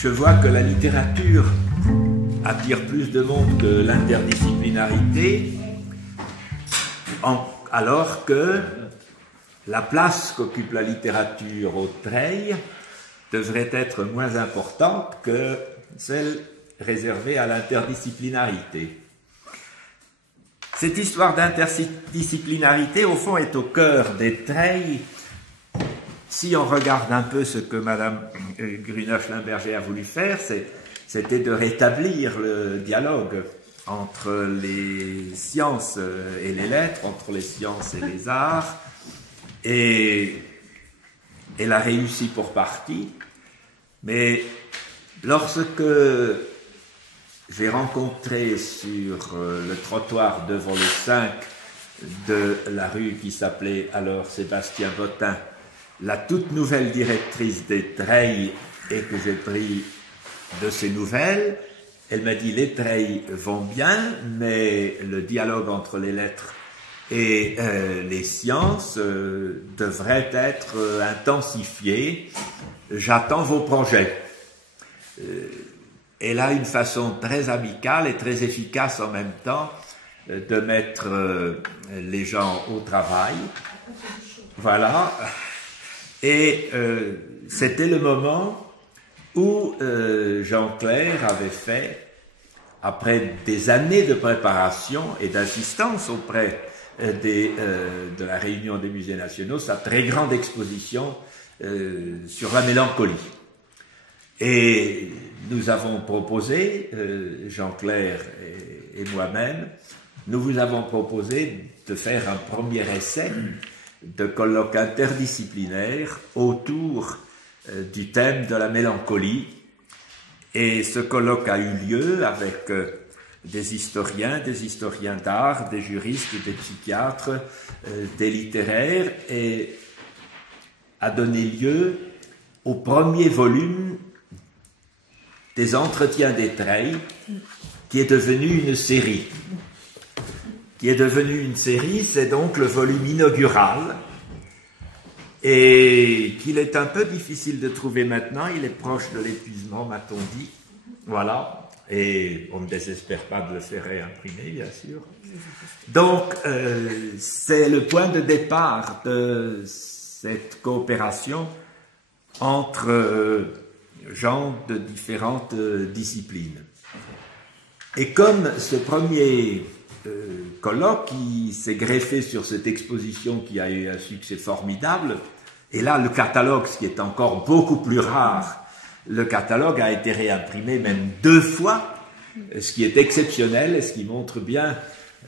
je vois que la littérature attire plus de monde que l'interdisciplinarité, alors que la place qu'occupe la littérature au Treil devrait être moins importante que celle réservée à l'interdisciplinarité. Cette histoire d'interdisciplinarité, au fond, est au cœur des Treilles. Si on regarde un peu ce que Madame Grüner-Schlimberger a voulu faire, c'était de rétablir le dialogue entre les sciences et les lettres, entre les sciences et les arts, et elle a réussi pour partie. Mais lorsque j'ai rencontré sur le trottoir devant le 5 de la rue qui s'appelait alors Sébastien Bottin, la toute nouvelle directrice des Treilles, et que j'ai pris de ses nouvelles, elle m'a dit: les Treilles vont bien, mais le dialogue entre les lettres et les sciences devrait être intensifié. J'attends vos projets. Elle a une façon très amicale et très efficace en même temps de mettre les gens au travail. Voilà. Et c'était le moment où Jean-Clair avait fait, après des années de préparation et d'assistance auprès de la Réunion des musées nationaux, sa très grande exposition sur la mélancolie. Et nous avons proposé, Jean-Clair et moi-même, nous vous avons proposé de faire un premier essai de colloque interdisciplinaire autour du thème de la mélancolie. Et ce colloque a eu lieu avec des historiens d'art, des juristes, des psychiatres, des littéraires, et a donné lieu au premier volume des Entretiens des Treilles, qui est devenu une série. C'est donc le volume inaugural, et qu'il est un peu difficile de trouver maintenant. Il est proche de l'épuisement, m'a-t-on dit. Voilà, et on ne désespère pas de le faire réimprimer, bien sûr. Donc, c'est le point de départ de cette coopération entre gens de différentes disciplines. Et comme ce premier colloque qui s'est greffé sur cette exposition qui a eu un succès formidable, et là le catalogue, ce qui est encore beaucoup plus rare, le catalogue a été réimprimé même 2 fois, ce qui est exceptionnel et ce qui montre bien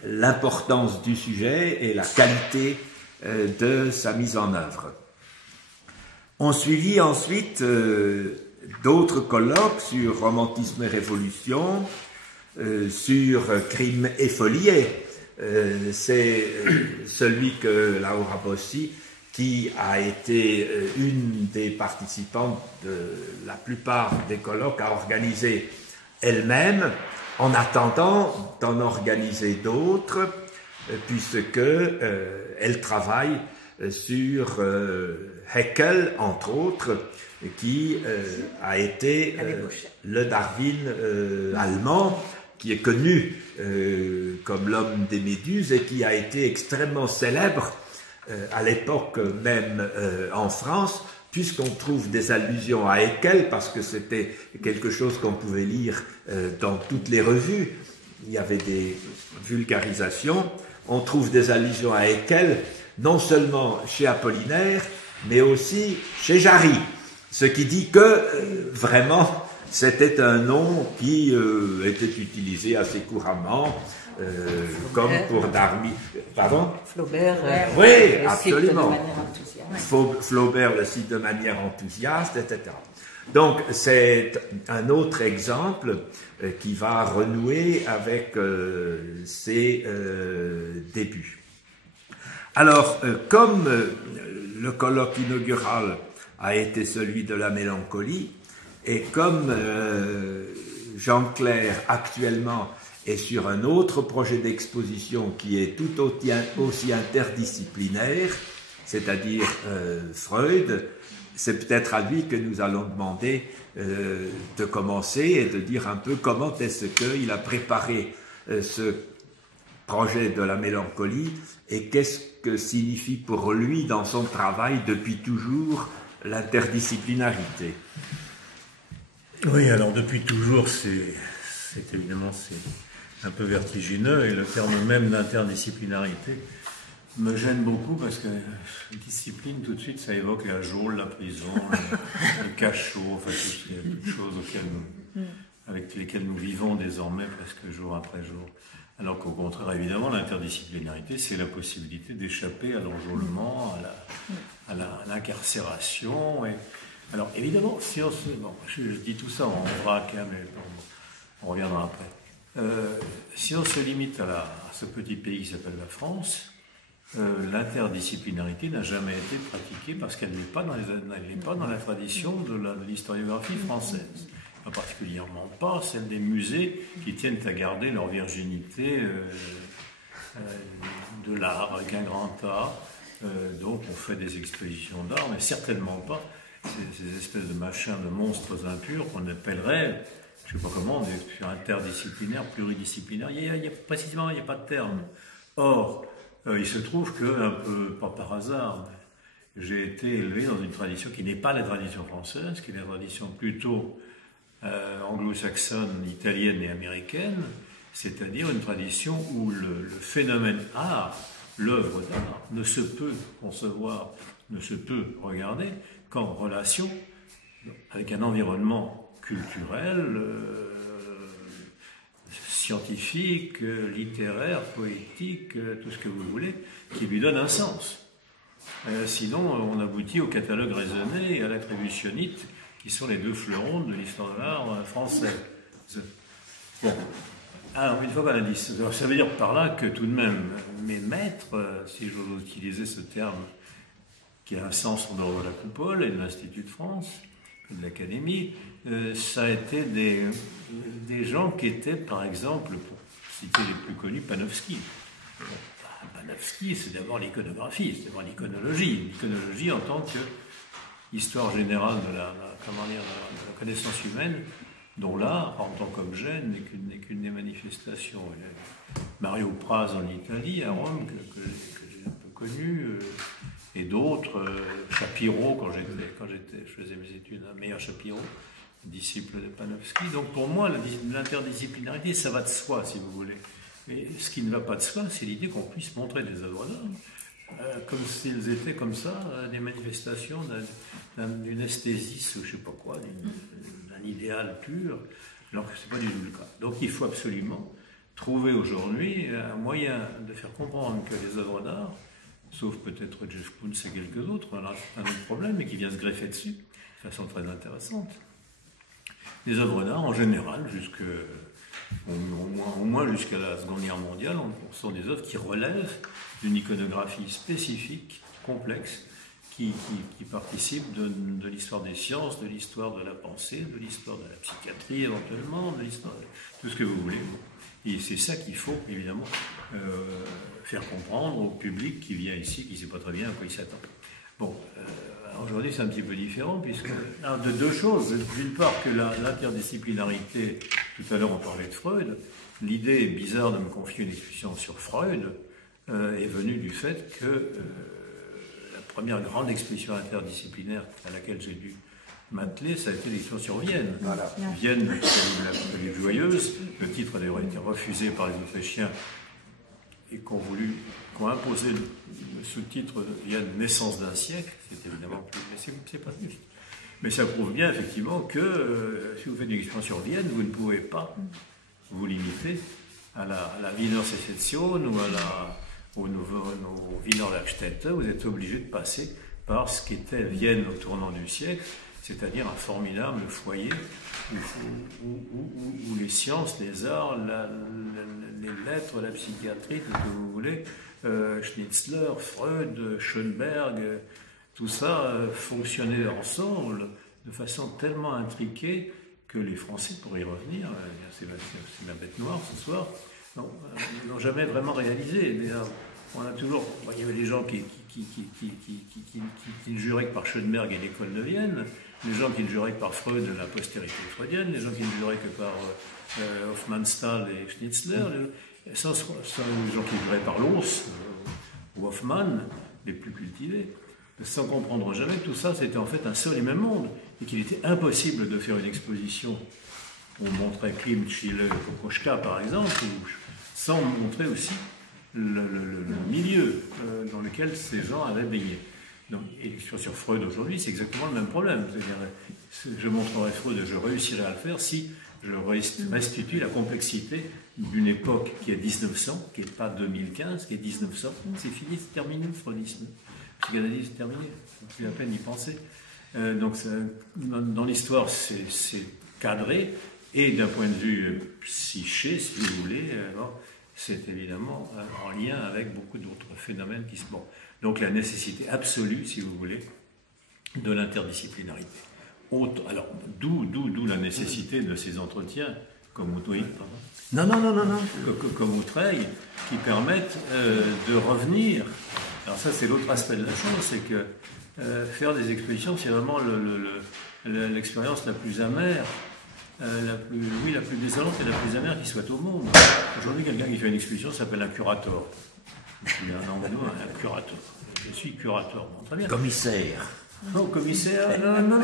l'importance du sujet et la qualité de sa mise en œuvre. On suivit ensuite d'autres colloques sur romantisme et révolution, sur crime et folie. C'est celui que Laura Bossi, qui a été une des participantes de la plupart des colloques, a organisé elle-même, en attendant d'en organiser d'autres, puisque elle travaille sur Haeckel, entre autres, qui a été le Darwin allemand, qui est connu comme l'homme des méduses et qui a été extrêmement célèbre à l'époque même en France, puisqu'on trouve des allusions à Haeckel, parce que c'était quelque chose qu'on pouvait lire dans toutes les revues. Il y avait des vulgarisations. On trouve des allusions à Haeckel, non seulement chez Apollinaire, mais aussi chez Jarry, ce qui dit que vraiment c'était un nom qui était utilisé assez couramment, comme pour Darwin. Pardon ? Flaubert, oui, absolument. Flaubert le cite de manière enthousiaste, etc. Donc c'est un autre exemple qui va renouer avec ses débuts. Alors, comme le colloque inaugural a été celui de la mélancolie, et comme Jean-Clair actuellement est sur un autre projet d'exposition qui est tout aussi interdisciplinaire, c'est-à-dire Freud, c'est peut-être à lui que nous allons demander de commencer et de dire un peu comment est-ce qu'il a préparé ce projet de la mélancolie et qu'est-ce que signifie pour lui dans son travail depuis toujours l'interdisciplinarité. Oui, alors depuis toujours, c'est évidemment un peu vertigineux et le terme même d'interdisciplinarité me gêne beaucoup parce que discipline, tout de suite, ça évoque la geôle, la prison, le cachot, enfin toutes les choses avec lesquelles nous vivons désormais presque jour après jour. Alors qu'au contraire, évidemment, l'interdisciplinarité, c'est la possibilité d'échapper à l'enjôlement, à l'incarcération. Alors évidemment, si on bon, je dis tout ça en vrac, hein, mais on reviendra après. Si on se limite à ce petit pays qui s'appelle la France, l'interdisciplinarité n'a jamais été pratiquée parce qu'elle n'est pas dans la tradition de l'historiographie française. Pas particulièrement pas celle des musées qui tiennent à garder leur virginité de l'art avec un grand A. Donc on fait des expositions d'art, mais certainement pas ces espèces de machins, de monstres impurs qu'on appellerait, je ne sais pas comment, des expositions interdisciplinaires, pluridisciplinaires. Précisément, il n'y a pas de terme. Or, il se trouve que, un peu, pas par hasard, j'ai été élevé dans une tradition qui n'est pas la tradition française, qui est la tradition plutôt anglo-saxonne, italienne et américaine, c'est-à-dire une tradition où le phénomène art, l'œuvre d'art, ne se peut concevoir, ne se peut regarder qu'en relation avec un environnement culturel, scientifique, littéraire, poétique, tout ce que vous voulez, qui lui donne un sens. Sinon, on aboutit au catalogue raisonné et à l'attributionnite, qui sont les deux fleurons de l'histoire de l'art français. Bon. Alors, une fois qu'on a dit ça, ça veut dire par là que tout de même, mes maîtres, si j'ose utiliser ce terme, qui a un sens en dehors de la coupole et de l'Institut de France, et de l'Académie, ça a été des gens qui étaient, par exemple, pour citer les plus connus, Panofsky. Panofsky, c'est d'abord l'iconographie, c'est d'abord l'iconologie. L'iconologie en tant que histoire générale de la connaissance humaine, dont l'art, en tant qu'objet, n'est qu'une des manifestations. Mario Praz en Italie, à Rome, que j'ai un peu connu, et d'autres, Shapiro, quand je faisais mes études, Meyer Shapiro, disciple de Panofsky. Donc pour moi, l'interdisciplinarité, ça va de soi, si vous voulez. Mais ce qui ne va pas de soi, c'est l'idée qu'on puisse montrer des œuvres d'art comme s'ils étaient comme ça, des manifestations d'une esthésis, ou je ne sais pas quoi, d'un idéal pur, alors que ce n'est pas du tout le cas. Donc il faut absolument trouver aujourd'hui un moyen de faire comprendre que les œuvres d'art, sauf peut-être Jeff Koons et quelques autres, on a un autre problème, mais qui vient se greffer dessus, de façon très intéressante. Les œuvres d'art, en général, au moins jusqu'à la Seconde Guerre mondiale, sont des œuvres qui relèvent d'une iconographie spécifique, complexe, qui participe de l'histoire des sciences, de l'histoire de la pensée, de l'histoire de la psychiatrie éventuellement, de l'histoire de tout ce que vous voulez. Et c'est ça qu'il faut, évidemment, faire comprendre au public qui vient ici, qui ne sait pas très bien à quoi il s'attend. Bon, aujourd'hui c'est un petit peu différent, puisque de deux choses. D'une part que l'interdisciplinarité, tout à l'heure on parlait de Freud, l'idée bizarre de me confier une exposition sur Freud est venue du fait que la première grande exposition interdisciplinaire à laquelle j'ai dû m'atteler, ça a été l'exposition sur Vienne. Voilà. Vienne, la plus joyeuse, le titre a d'ailleurs été refusé par les Autrichiens et qu'ont imposé le sous-titre de Vienne, naissance d'un siècle, c'est évidemment plus, mais c'est pas juste. Mais ça prouve bien effectivement que si vous faites une exposition sur Vienne, vous ne pouvez pas vous limiter à la Wiener Secession ou au Wiener Werkstätte. Vous êtes obligé de passer par ce qu'était Vienne au tournant du siècle, c'est-à-dire un formidable foyer où les sciences, les arts, les lettres, la psychiatrie, tout ce que vous voulez, Schnitzler, Freud, Schoenberg, tout ça fonctionnait ensemble de façon tellement intriquée que les Français, pour y revenir, c'est ma bête noire ce soir, n'ont jamais vraiment réalisé. Mais, on a toujours, il y avait des gens qui ne juraient que par Schoenberg et l'école de Vienne, les gens qui ne juraient que par Freud, la postérité freudienne, les gens qui ne juraient que par Hofmannsthal et Schnitzler, les gens qui juraient par Loos ou Hoffmann, les plus cultivés, sans comprendre jamais que tout ça c'était en fait un seul et même monde, et qu'il était impossible de faire une exposition. On montrait Klimt, Schiele, Kokoschka par exemple, sans montrer aussi le milieu dans lequel ces gens avaient baigné. Donc, et sur Freud aujourd'hui, c'est exactement le même problème. C'est-à-dire, je montrerai Freud et je réussirai à le faire si je restitue la complexité d'une époque qui est 1900, qui n'est pas 2015, qui est 1900. C'est fini, c'est terminé le freudisme. Le psychanalyse, c'est terminé. C'est la peine d'y penser. Donc, dans l'histoire, c'est cadré. Et d'un point de vue psyché, si vous voulez, c'est évidemment en lien avec beaucoup d'autres phénomènes qui se... Bon. Donc la nécessité absolue, si vous voulez, de l'interdisciplinarité. Alors, d'où la nécessité de ces entretiens, comme comme Outreil, qui permettent de revenir. Alors ça, c'est l'autre aspect de la chose, c'est que faire des expositions, c'est vraiment l'expérience la plus amère, la plus désolante et la plus amère qui soit au monde. Aujourd'hui, quelqu'un qui fait une exposition s'appelle un curator. Je suis un curator. Je suis curator. Bon, très bien. Commissaire. Non, commissaire, non,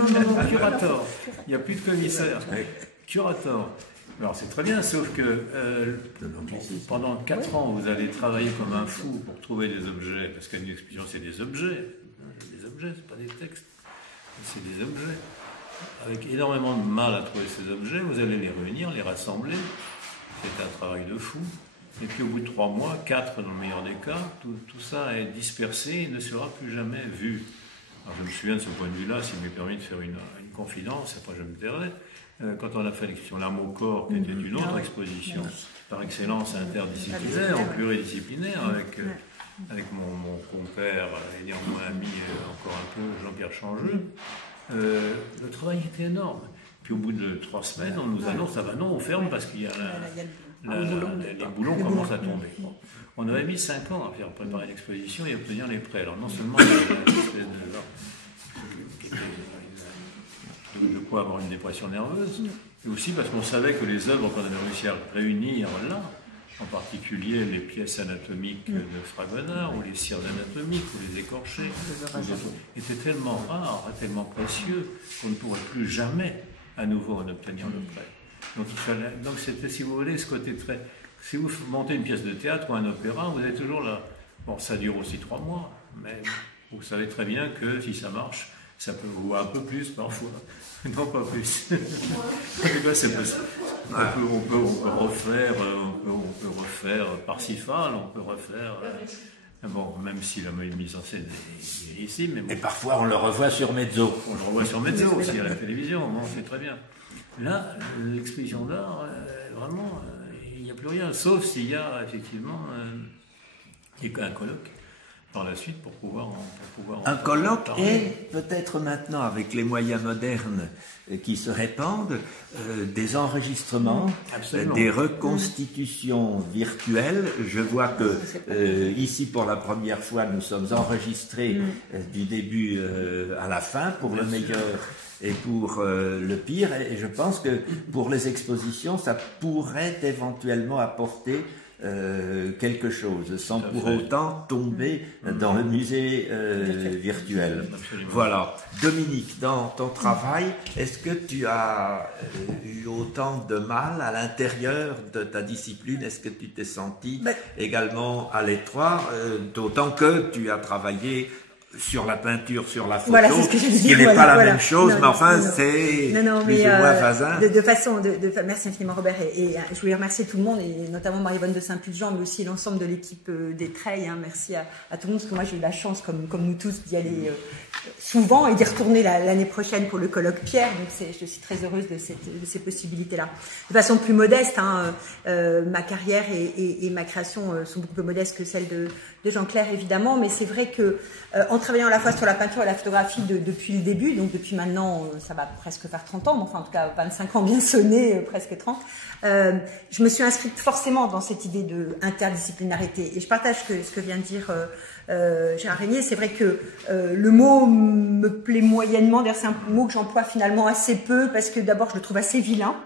curator. Il n'y a plus de commissaire. Curator. Alors c'est très bien, sauf que pendant 4 ans, vous allez travailler comme un fou pour trouver des objets, parce qu'une exposition, c'est des objets. Des objets, c'est pas des textes. C'est des objets. Avec énormément de mal à trouver ces objets, vous allez les réunir, les rassembler. C'est un travail de fou. Et puis au bout de 3 mois, 4 dans le meilleur des cas, tout ça est dispersé et ne sera plus jamais vu. Alors je me souviens de ce point de vue-là, s'il m'est permis de faire une confidence, après je me tairai. Quand on a fait l'exposition L'âme au corps, qui était une autre exposition, par excellence interdisciplinaire, pluridisciplinaire, avec mon compère et néanmoins ami encore un peu, Jean-Pierre Changeux, le travail était énorme. Puis au bout de 3 semaines, on nous annonce, ah ben non, on ferme parce qu'il y a les boulons commencent à tomber. Bon. On avait mis 5 ans à faire préparer l'exposition et obtenir les prêts. Alors non seulement il y avait une espèce de quoi avoir une dépression nerveuse, mais aussi parce qu'on savait que les œuvres qu'on avait réussi à réunir là, en particulier les pièces anatomiques de Fragonard, ou les cires anatomiques, ou les écorchés, étaient tellement rares, tellement précieux, qu'on ne pourrait plus jamais à nouveau en obtenir le prêt. Donc c'était, si vous voulez, ce côté très... Si vous montez une pièce de théâtre ou un opéra, vous êtes toujours là. Bon, ça dure aussi 3 mois, mais vous savez très bien que si ça marche, ça peut vous un peu plus parfois. Non, pas plus. C'est possible. On peut refaire Parsifal, on peut refaire... Bon, même si la mise en scène est ici, mais bon. Et parfois on le revoit sur Mezzo. On le revoit sur Mezzo aussi à la télévision, bon, c'est très bien. Là, l'exposition d'art, vraiment, il n'y a plus rien, sauf s'il y a effectivement un colloque par la suite pour pouvoir un colloque et peut-être maintenant avec les moyens modernes qui se répandent, des enregistrements, des reconstitutions virtuelles. Je vois que ici pour la première fois nous sommes enregistrés du début à la fin pour le meilleur et pour le pire, et je pense que pour les expositions ça pourrait éventuellement apporter quelque chose, sans pour autant tomber dans le musée virtuel. Absolument. Voilà. Dominique, dans ton travail, est-ce que tu as eu autant de mal à l'intérieur de ta discipline? Est-ce que tu t'es senti également à l'étroit, d'autant que tu as travaillé sur la peinture, sur la photo, voilà, ce qui n'est pas la même chose, mais enfin c'est plus ou moins voisin. Merci infiniment Robert, et je voulais remercier tout le monde, et notamment Marie-Vonne de Saint-Pulgent, mais aussi l'ensemble de l'équipe des Treilles. Merci à tout le monde, parce que moi j'ai eu la chance, comme nous tous, d'y aller souvent et d'y retourner l'année prochaine pour le colloque Pierre, donc je suis très heureuse de ces possibilités-là. De façon plus modeste, ma carrière et ma création sont beaucoup plus modestes que celles de Jean-Claire, évidemment, mais c'est vrai que entre travaillant à la fois sur la peinture et la photographie depuis le début, donc depuis maintenant, ça va presque faire 30 ans, mais enfin en tout cas 25 ans bien sonnés, presque 30, je me suis inscrite forcément dans cette idée de interdisciplinarité. Et je partage ce que vient de dire Gérard Régnier. C'est vrai que le mot me plaît moyennement, d'ailleurs c'est un mot que j'emploie finalement assez peu, parce que d'abord je le trouve assez vilain,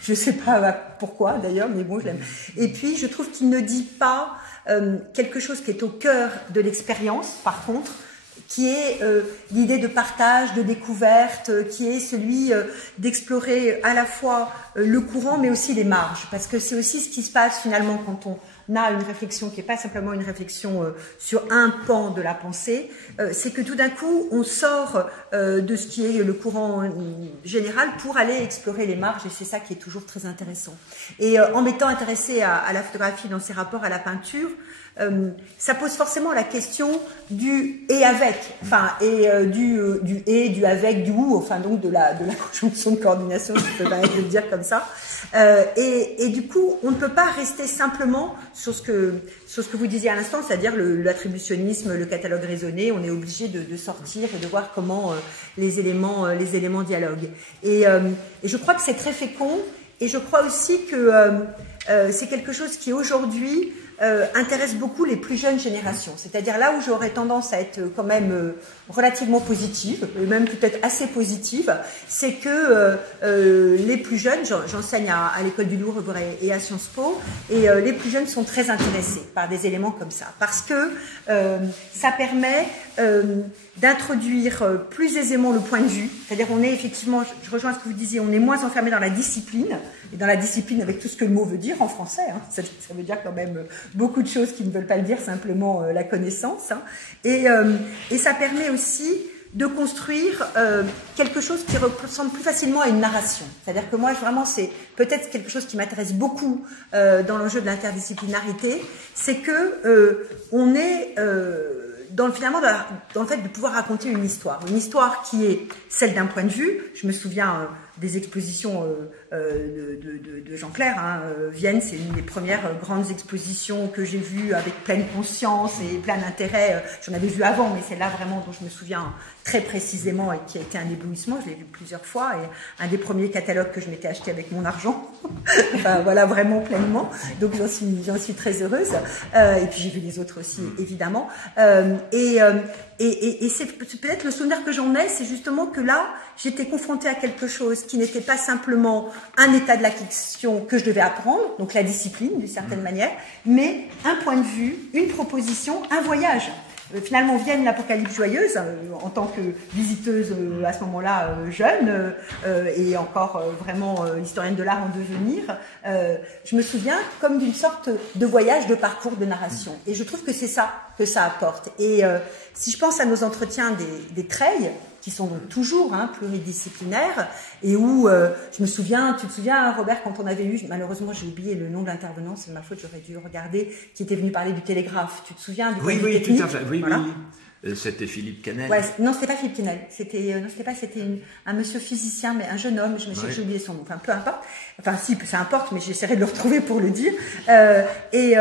je sais pas pourquoi d'ailleurs, mais bon je l'aime. Et puis je trouve qu'il ne dit pas quelque chose qui est au cœur de l'expérience, par contre, qui est l'idée de partage, de découverte, qui est celui d'explorer à la fois le courant, mais aussi les marges. Parce que c'est aussi ce qui se passe finalement quand on a une réflexion qui n'est pas simplement une réflexion sur un pan de la pensée, c'est que tout d'un coup, on sort de ce qui est le courant général pour aller explorer les marges, et c'est ça qui est toujours très intéressant. Et en m'étant intéressée à la photographie dans ses rapports à la peinture, ça pose forcément la question du et avec, enfin, et du et, du avec, du ou, enfin donc de la conjonction de coordination, si je peux pas le dire comme ça. Et du coup, on ne peut pas rester simplement sur ce que vous disiez à l'instant, c'est-à-dire l'attributionnisme, le catalogue raisonné. On est obligé de sortir et de voir comment les éléments dialoguent. Et je crois que c'est très fécond. Et je crois aussi que c'est quelque chose qui aujourd'hui intéresse beaucoup les plus jeunes générations. C'est-à-dire là où j'aurais tendance à être quand même relativement positive, et même peut-être assez positive, c'est que les plus jeunes, j'enseigne à l'École du Louvre et à Sciences Po, et les plus jeunes sont très intéressés par des éléments comme ça, parce que ça permet d'introduire plus aisément le point de vue, c'est-à-dire on est effectivement, je rejoins ce que vous disiez, on est moins enfermé dans la discipline, et dans la discipline avec tout ce que le mot veut dire en français, hein, ça veut dire quand même beaucoup de choses qui ne veulent pas le dire, simplement la connaissance, hein, et ça permet aussi de construire quelque chose qui ressemble plus facilement à une narration. C'est-à-dire que moi, vraiment, c'est peut-être quelque chose qui m'intéresse beaucoup dans l'enjeu de l'interdisciplinarité, c'est que on est finalement dans le fait de pouvoir raconter une histoire qui est celle d'un point de vue. Je me souviens des expositions de Jean Clair, hein. Vienne, c'est une des premières grandes expositions que j'ai vues avec pleine conscience et plein d'intérêt. J'en avais vu avant, mais c'est là vraiment dont je me souviens très précisément et qui a été un éblouissement. Je l'ai vu plusieurs fois et un des premiers catalogues que je m'étais acheté avec mon argent. Enfin, voilà, vraiment pleinement. Donc j'en suis très heureuse. Et puis j'ai vu les autres aussi, évidemment. Et c'est peut-être le souvenir que j'en ai, c'est justement que là, j'étais confrontée à quelque chose qui n'était pas simplement un état de la question que je devais apprendre, donc la discipline d'une certaine manière, mais un point de vue, une proposition, un voyage. Finalement, Vienne, l'Apocalypse joyeuse, en tant que visiteuse à ce moment-là jeune et encore vraiment historienne de l'art en devenir, je me souviens comme d'une sorte de voyage, de parcours, de narration. Et je trouve que c'est ça que ça apporte. Et si je pense à nos entretiens des treilles, qui sont donc toujours pluridisciplinaires, et où je me souviens, tu te souviens Robert, quand on avait eu, malheureusement j'ai oublié le nom de l'intervenant, c'est de ma faute, j'aurais dû regarder, qui était venu parler du télégraphe, tu te souviens du Oui, tout à fait, oui, voilà. Oui. C'était Philippe Canel. Ouais, non, c'était pas Philippe Canel. C'était un monsieur physicien, mais un jeune homme. J'ai oublié son nom. Enfin, peu importe. Enfin, si, ça importe, mais j'essaierai de le retrouver pour le dire. Et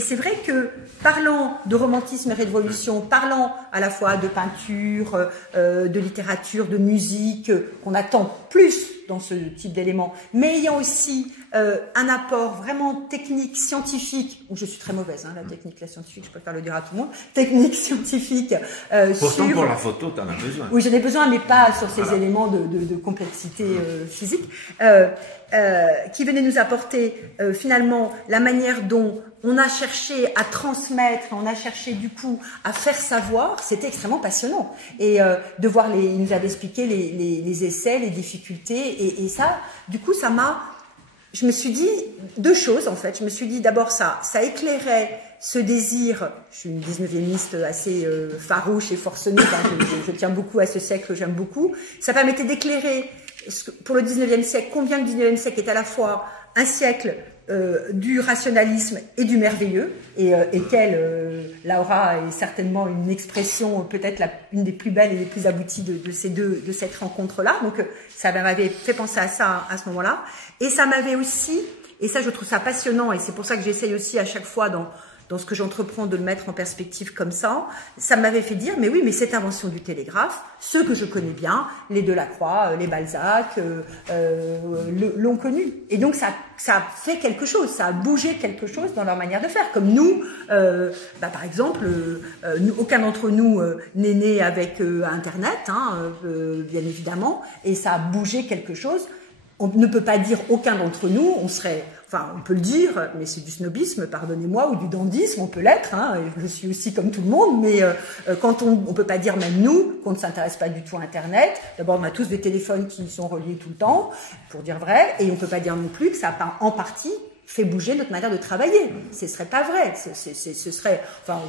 c'est vrai que parlant de romantisme et révolution, parlant à la fois de peinture, de littérature, de musique, qu'on attend plus dans ce type d'éléments, mais ayant aussi un apport vraiment technique, scientifique, où je suis très mauvaise, la technique, la scientifique, je préfère le dire à tout le monde, technique, scientifique. Pourtant, pour la photo, tu en as besoin. Oui, j'en ai besoin, mais pas sur ces éléments de complexité physique, qui venait nous apporter finalement la manière dont on a cherché à transmettre, on a cherché du coup à faire savoir, c'était extrêmement passionnant. Et de voir il nous avait expliqué les essais, les difficultés, et ça, du coup, je me suis dit deux choses en fait. Je me suis dit d'abord ça éclairait ce désir, je suis une 19e assez farouche et forcenée, je tiens beaucoup à ce siècle, j'aime beaucoup. Ça permettait d'éclairer pour le 19e siècle, combien le 19e siècle est à la fois un siècle du rationalisme et du merveilleux, et quelle Laura est certainement une expression peut-être une des plus belles et les plus abouties de cette rencontre-là. Donc ça m'avait fait penser à ça à ce moment-là, et ça m'avait aussi, et ça je trouve ça passionnant, et c'est pour ça que j'essaye aussi à chaque fois dans dans ce que j'entreprends de le mettre en perspective comme ça m'avait fait dire, mais oui, mais cette invention du télégraphe, ceux que je connais bien, les Delacroix, les Balzac, l'ont connu. Et donc ça a fait quelque chose, ça a bougé quelque chose dans leur manière de faire. Comme nous, par exemple, aucun d'entre nous n'est né avec Internet, bien évidemment, et ça a bougé quelque chose. On ne peut pas dire aucun d'entre nous, on peut le dire, mais c'est du snobisme, pardonnez-moi, ou du dandisme, on peut l'être, je suis aussi comme tout le monde, mais quand on peut pas dire même nous, qu'on ne s'intéresse pas du tout à Internet, d'abord on a tous des téléphones qui sont reliés tout le temps, pour dire vrai, et on peut pas dire non plus que ça a en partie fait bouger notre manière de travailler. Ce serait pas vrai. Ce serait,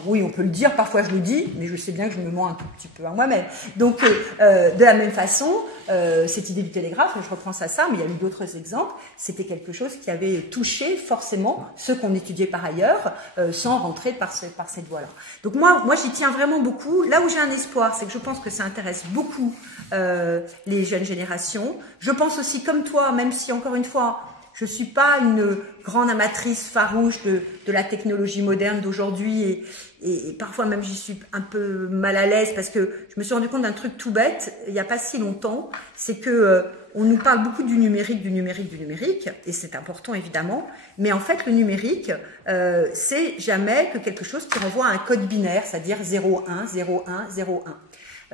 oui, on peut le dire, parfois je le dis, mais je sais bien que je me mens un tout petit peu à moi-même. Donc, de la même façon, cette idée du télégraphe, je reprends ça, mais il y a eu d'autres exemples, c'était quelque chose qui avait touché forcément ceux qu'on étudiait par ailleurs, sans rentrer par cette voie-là. Donc moi j'y tiens vraiment beaucoup. Là où j'ai un espoir, c'est que je pense que ça intéresse beaucoup les jeunes générations. Je pense aussi, comme toi, même si encore une fois, je suis pas une grande amatrice farouche de la technologie moderne d'aujourd'hui et parfois même j'y suis un peu mal à l'aise parce que je me suis rendu compte d'un truc tout bête il y a pas si longtemps, c'est que on nous parle beaucoup du numérique et c'est important évidemment, mais en fait le numérique c'est jamais que quelque chose qui renvoie à un code binaire, c'est-à-dire 01, 01, 01.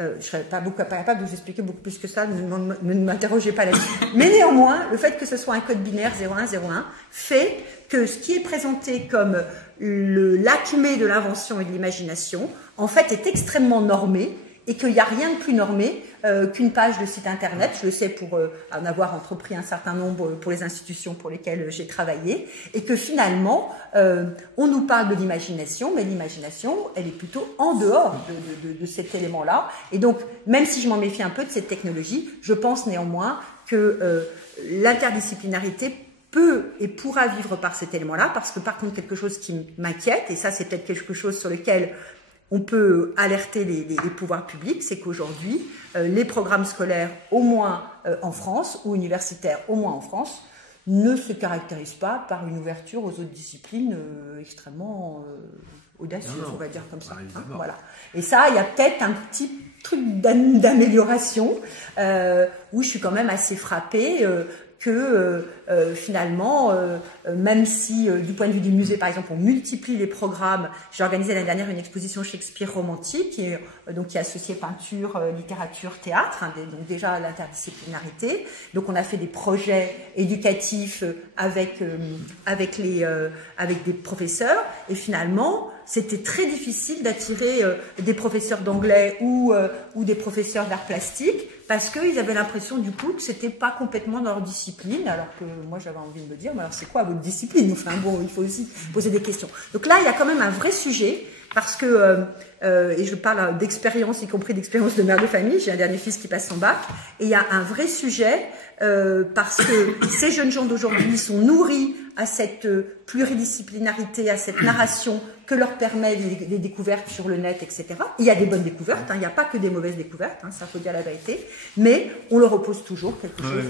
Je ne serais pas capable de vous expliquer beaucoup plus que ça, ne m'interrogez pas là-dessus. Mais néanmoins, le fait que ce soit un code binaire 0101 fait que ce qui est présenté comme l'acmé de l'invention et de l'imagination, en fait, est extrêmement normé et qu'il n'y a rien de plus normé qu'une page de site internet. Je le sais pour en avoir entrepris un certain nombre pour les institutions pour lesquelles j'ai travaillé, et que finalement, on nous parle de l'imagination, mais l'imagination, elle est plutôt en dehors de cet élément-là. Et donc, même si je m'en méfie un peu de cette technologie, je pense néanmoins que l'interdisciplinarité peut et pourra vivre par cet élément-là, parce que par contre, quelque chose qui m'inquiète, et ça c'est peut-être quelque chose sur lequel on peut alerter les pouvoirs publics, c'est qu'aujourd'hui, les programmes scolaires, au moins en France, ou universitaires, au moins en France, ne se caractérisent pas par une ouverture aux autres disciplines extrêmement audacieuse, on va dire comme ça. Voilà. Et ça, il y a peut-être un petit truc d'amélioration où je suis quand même assez frappée que finalement, même si du point de vue du musée, par exemple, on multiplie les programmes. J'ai organisé l'année dernière une exposition Shakespeare romantique, qui associe peinture, littérature, théâtre, donc déjà l'interdisciplinarité. Donc on a fait des projets éducatifs avec des professeurs, et finalement, c'était très difficile d'attirer des professeurs d'anglais ou des professeurs d'art plastique, parce qu'ils avaient l'impression du coup que c'était pas complètement dans leur discipline, alors que moi j'avais envie de me dire, mais alors c'est quoi votre discipline? Enfin bon, il faut aussi poser des questions. Donc là, il y a quand même un vrai sujet, parce que, et je parle d'expérience, y compris d'expérience de mère de famille, j'ai un dernier fils qui passe son bac, et il y a un vrai sujet, parce que ces jeunes gens d'aujourd'hui sont nourris à cette pluridisciplinarité, à cette narration que leur permet les découvertes sur le net, etc. Il y a des bonnes découvertes, il n'y a pas que des mauvaises découvertes, ça faut dire la vérité, mais on leur oppose toujours quelque chose,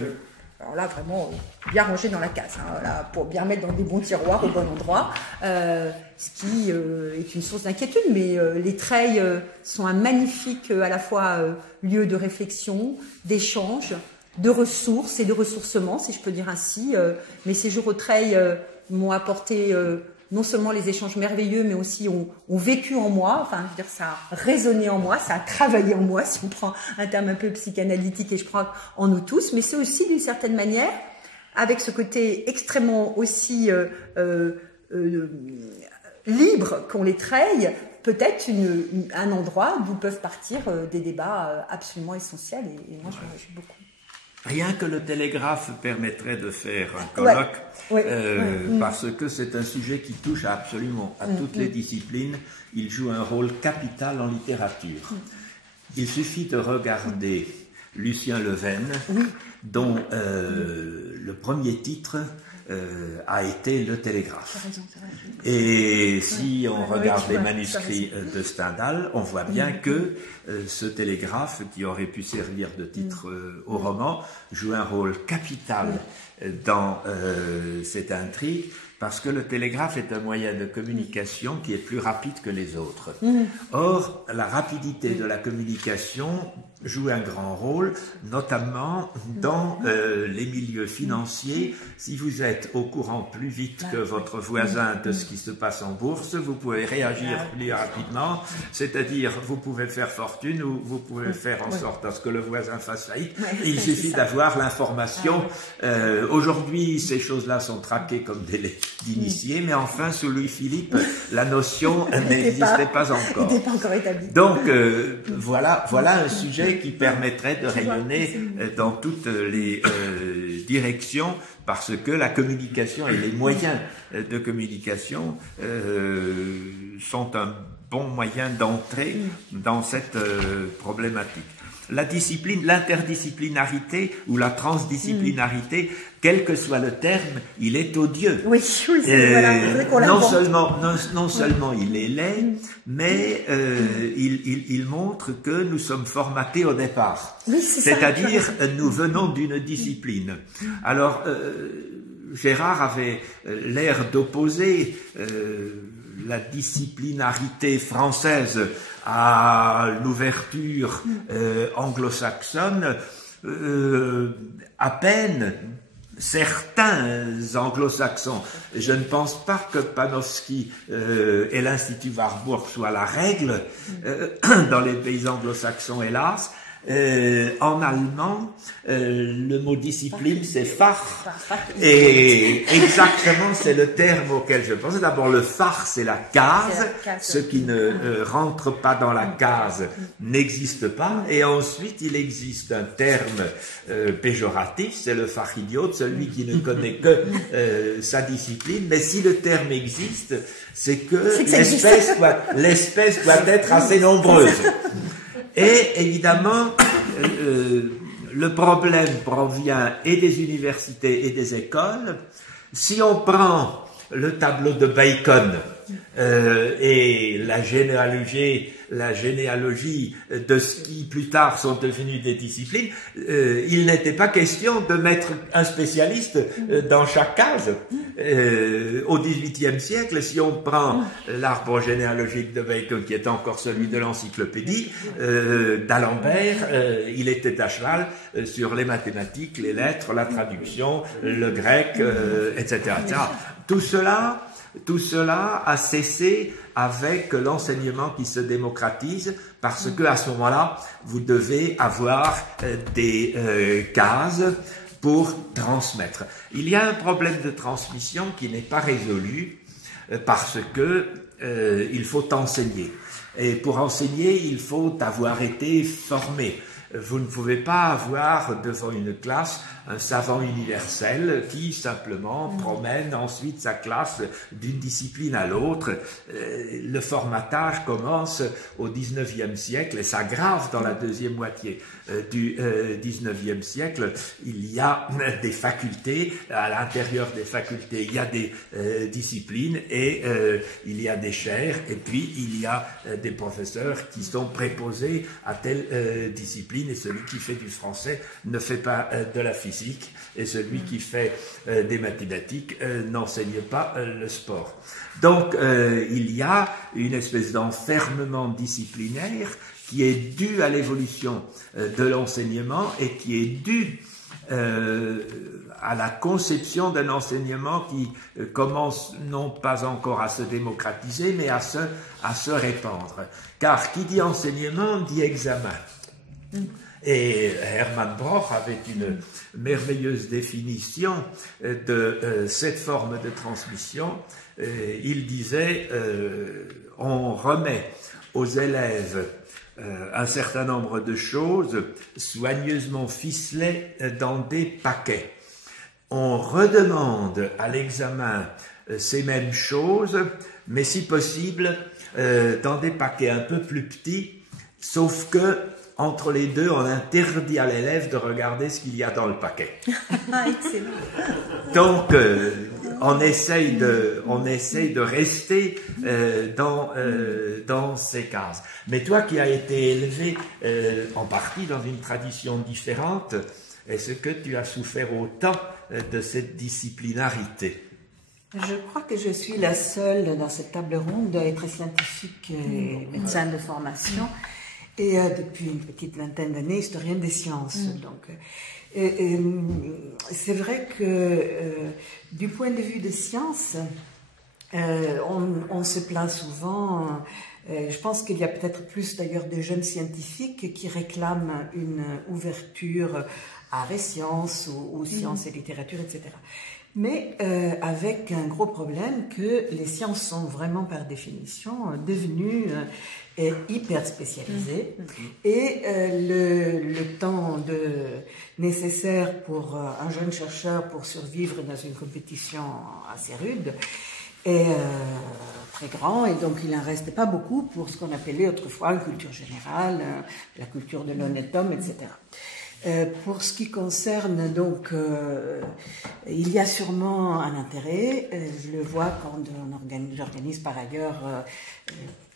alors là vraiment bien rangé dans la case, là, pour bien mettre dans des bons tiroirs au bon endroit, ce qui est une source d'inquiétude, mais les treilles sont un magnifique à la fois lieu de réflexion, d'échange, de ressources et de ressourcement, si je peux dire ainsi. Mes séjours au Treil m'ont apporté non seulement les échanges merveilleux, mais aussi ont vécu en moi, enfin, je veux dire, ça a résonné en moi, ça a travaillé en moi, si on prend un terme un peu psychanalytique, et je crois en nous tous, mais c'est aussi d'une certaine manière, avec ce côté extrêmement aussi libre qu'ont les Treilles, peut-être un endroit d'où peuvent partir des débats absolument essentiels, et moi je me réjouis beaucoup. Rien que le télégraphe permettrait de faire un colloque, parce que c'est un sujet qui touche absolument à toutes les disciplines. Il joue un rôle capital en littérature. Il suffit de regarder Lucien Leven, dont le premier titre a été le télégraphe. Et si on regarde les manuscrits de Stendhal, on voit bien que ce télégraphe, qui aurait pu servir de titre au roman, joue un rôle capital dans cette intrigue, parce que le télégraphe est un moyen de communication qui est plus rapide que les autres. Or, la rapidité de la communication joue un grand rôle, notamment dans les milieux financiers. Si vous êtes au courant plus vite que votre voisin de ce qui se passe en bourse, vous pouvez réagir plus rapidement, c'est-à-dire vous pouvez faire fortune ou vous pouvez faire en sorte à ce que le voisin fasse faillite. Il suffit d'avoir l'information. Aujourd'hui, ces choses-là sont traquées comme des d'initiés, mais enfin, sous Louis-Philippe, la notion n'existait pas encore. N'était pas encore établie. Donc, voilà un sujet qui permettrait de rayonner dans toutes les directions, parce que la communication et les moyens de communication sont un bon moyen d'entrer dans cette problématique. La discipline, l'interdisciplinarité ou la transdisciplinarité, quel que soit le terme, il est odieux. Oui, voilà, non seulement il est laid, mais il montre que nous sommes formatés au départ. Oui, c'est-à-dire, nous venons d'une discipline. Alors, Gérard avait l'air d'opposer la disciplinarité française à l'ouverture anglo-saxonne. À peine certains anglo-saxons, je ne pense pas que Panofsky et l'Institut Warburg soient la règle dans les pays anglo-saxons, hélas. En allemand, le mot discipline, c'est Fach. Et exactement, c'est le terme auquel je pensais. D'abord, le Fach, c'est la case. Ce qui ne rentre pas dans la case n'existe pas. Et ensuite, il existe un terme péjoratif, c'est le Fachidiote, celui qui ne connaît que sa discipline. Mais si le terme existe, c'est que l'espèce doit être assez nombreuse. Et évidemment, le problème provient et des universités et des écoles. Si on prend le tableau de Bacon et la généalogie de ce qui plus tard sont devenus des disciplines, il n'était pas question de mettre un spécialiste dans chaque case. Au XVIIIe siècle, si on prend l'arbre généalogique de Bacon, qui est encore celui de l'encyclopédie d'Alembert, il était à cheval sur les mathématiques, les lettres, la traduction, le grec, etc., etc. Tout cela a cessé avec l'enseignement qui se démocratise, parce que à ce moment-là, vous devez avoir des cases pour transmettre. Il y a un problème de transmission qui n'est pas résolu parce que il faut enseigner. Et pour enseigner, il faut avoir été formé. Vous ne pouvez pas avoir devant une classe un savant universel qui simplement promène ensuite sa classe d'une discipline à l'autre. Le formatage commence au XIXe siècle et s'aggrave dans la deuxième moitié du XIXe siècle. Il y a des facultés, à l'intérieur des facultés il y a des disciplines et il y a des chaires, et puis il y a des professeurs qui sont préposés à telle discipline, et celui qui fait du français ne fait pas de la physique, et celui qui fait des mathématiques n'enseigne pas le sport. Donc il y a une espèce d'enfermement disciplinaire qui est dû à l'évolution de l'enseignement et qui est dû à la conception d'un enseignement qui commence non pas encore à se démocratiser, mais à se répandre. Car qui dit enseignement dit examen. Et Hermann Broch avait une merveilleuse définition de cette forme de transmission. Il disait on remet aux élèves un certain nombre de choses soigneusement ficelées dans des paquets. On redemande à l'examen ces mêmes choses, mais si possible dans des paquets un peu plus petits, sauf que entre les deux, on interdit à l'élève de regarder ce qu'il y a dans le paquet. Excellent. Donc, on essaye de rester dans ces cases. Mais toi qui as été élevé en partie dans une tradition différente, est-ce que tu as souffert autant de cette disciplinarité? Je crois que je suis la seule dans cette table ronde à être scientifique et médecin de formation et depuis une petite vingtaine d'années historienne des sciences. Donc, c'est vrai que du point de vue des sciences, on se plaint souvent. Je pense qu'il y a peut-être plus d'ailleurs de jeunes scientifiques qui réclament une ouverture arts et sciences ou sciences et littérature, etc. Mais avec un gros problème que les sciences sont vraiment par définition devenues hyper spécialisées et le temps nécessaire pour un jeune chercheur pour survivre dans une compétition assez rude est très grand, et donc il n'en restait pas beaucoup pour ce qu'on appelait autrefois une culture générale, la culture de l'honnête homme, etc. Pour ce qui concerne, donc, il y a sûrement un intérêt. Je le vois quand j'organise par ailleurs,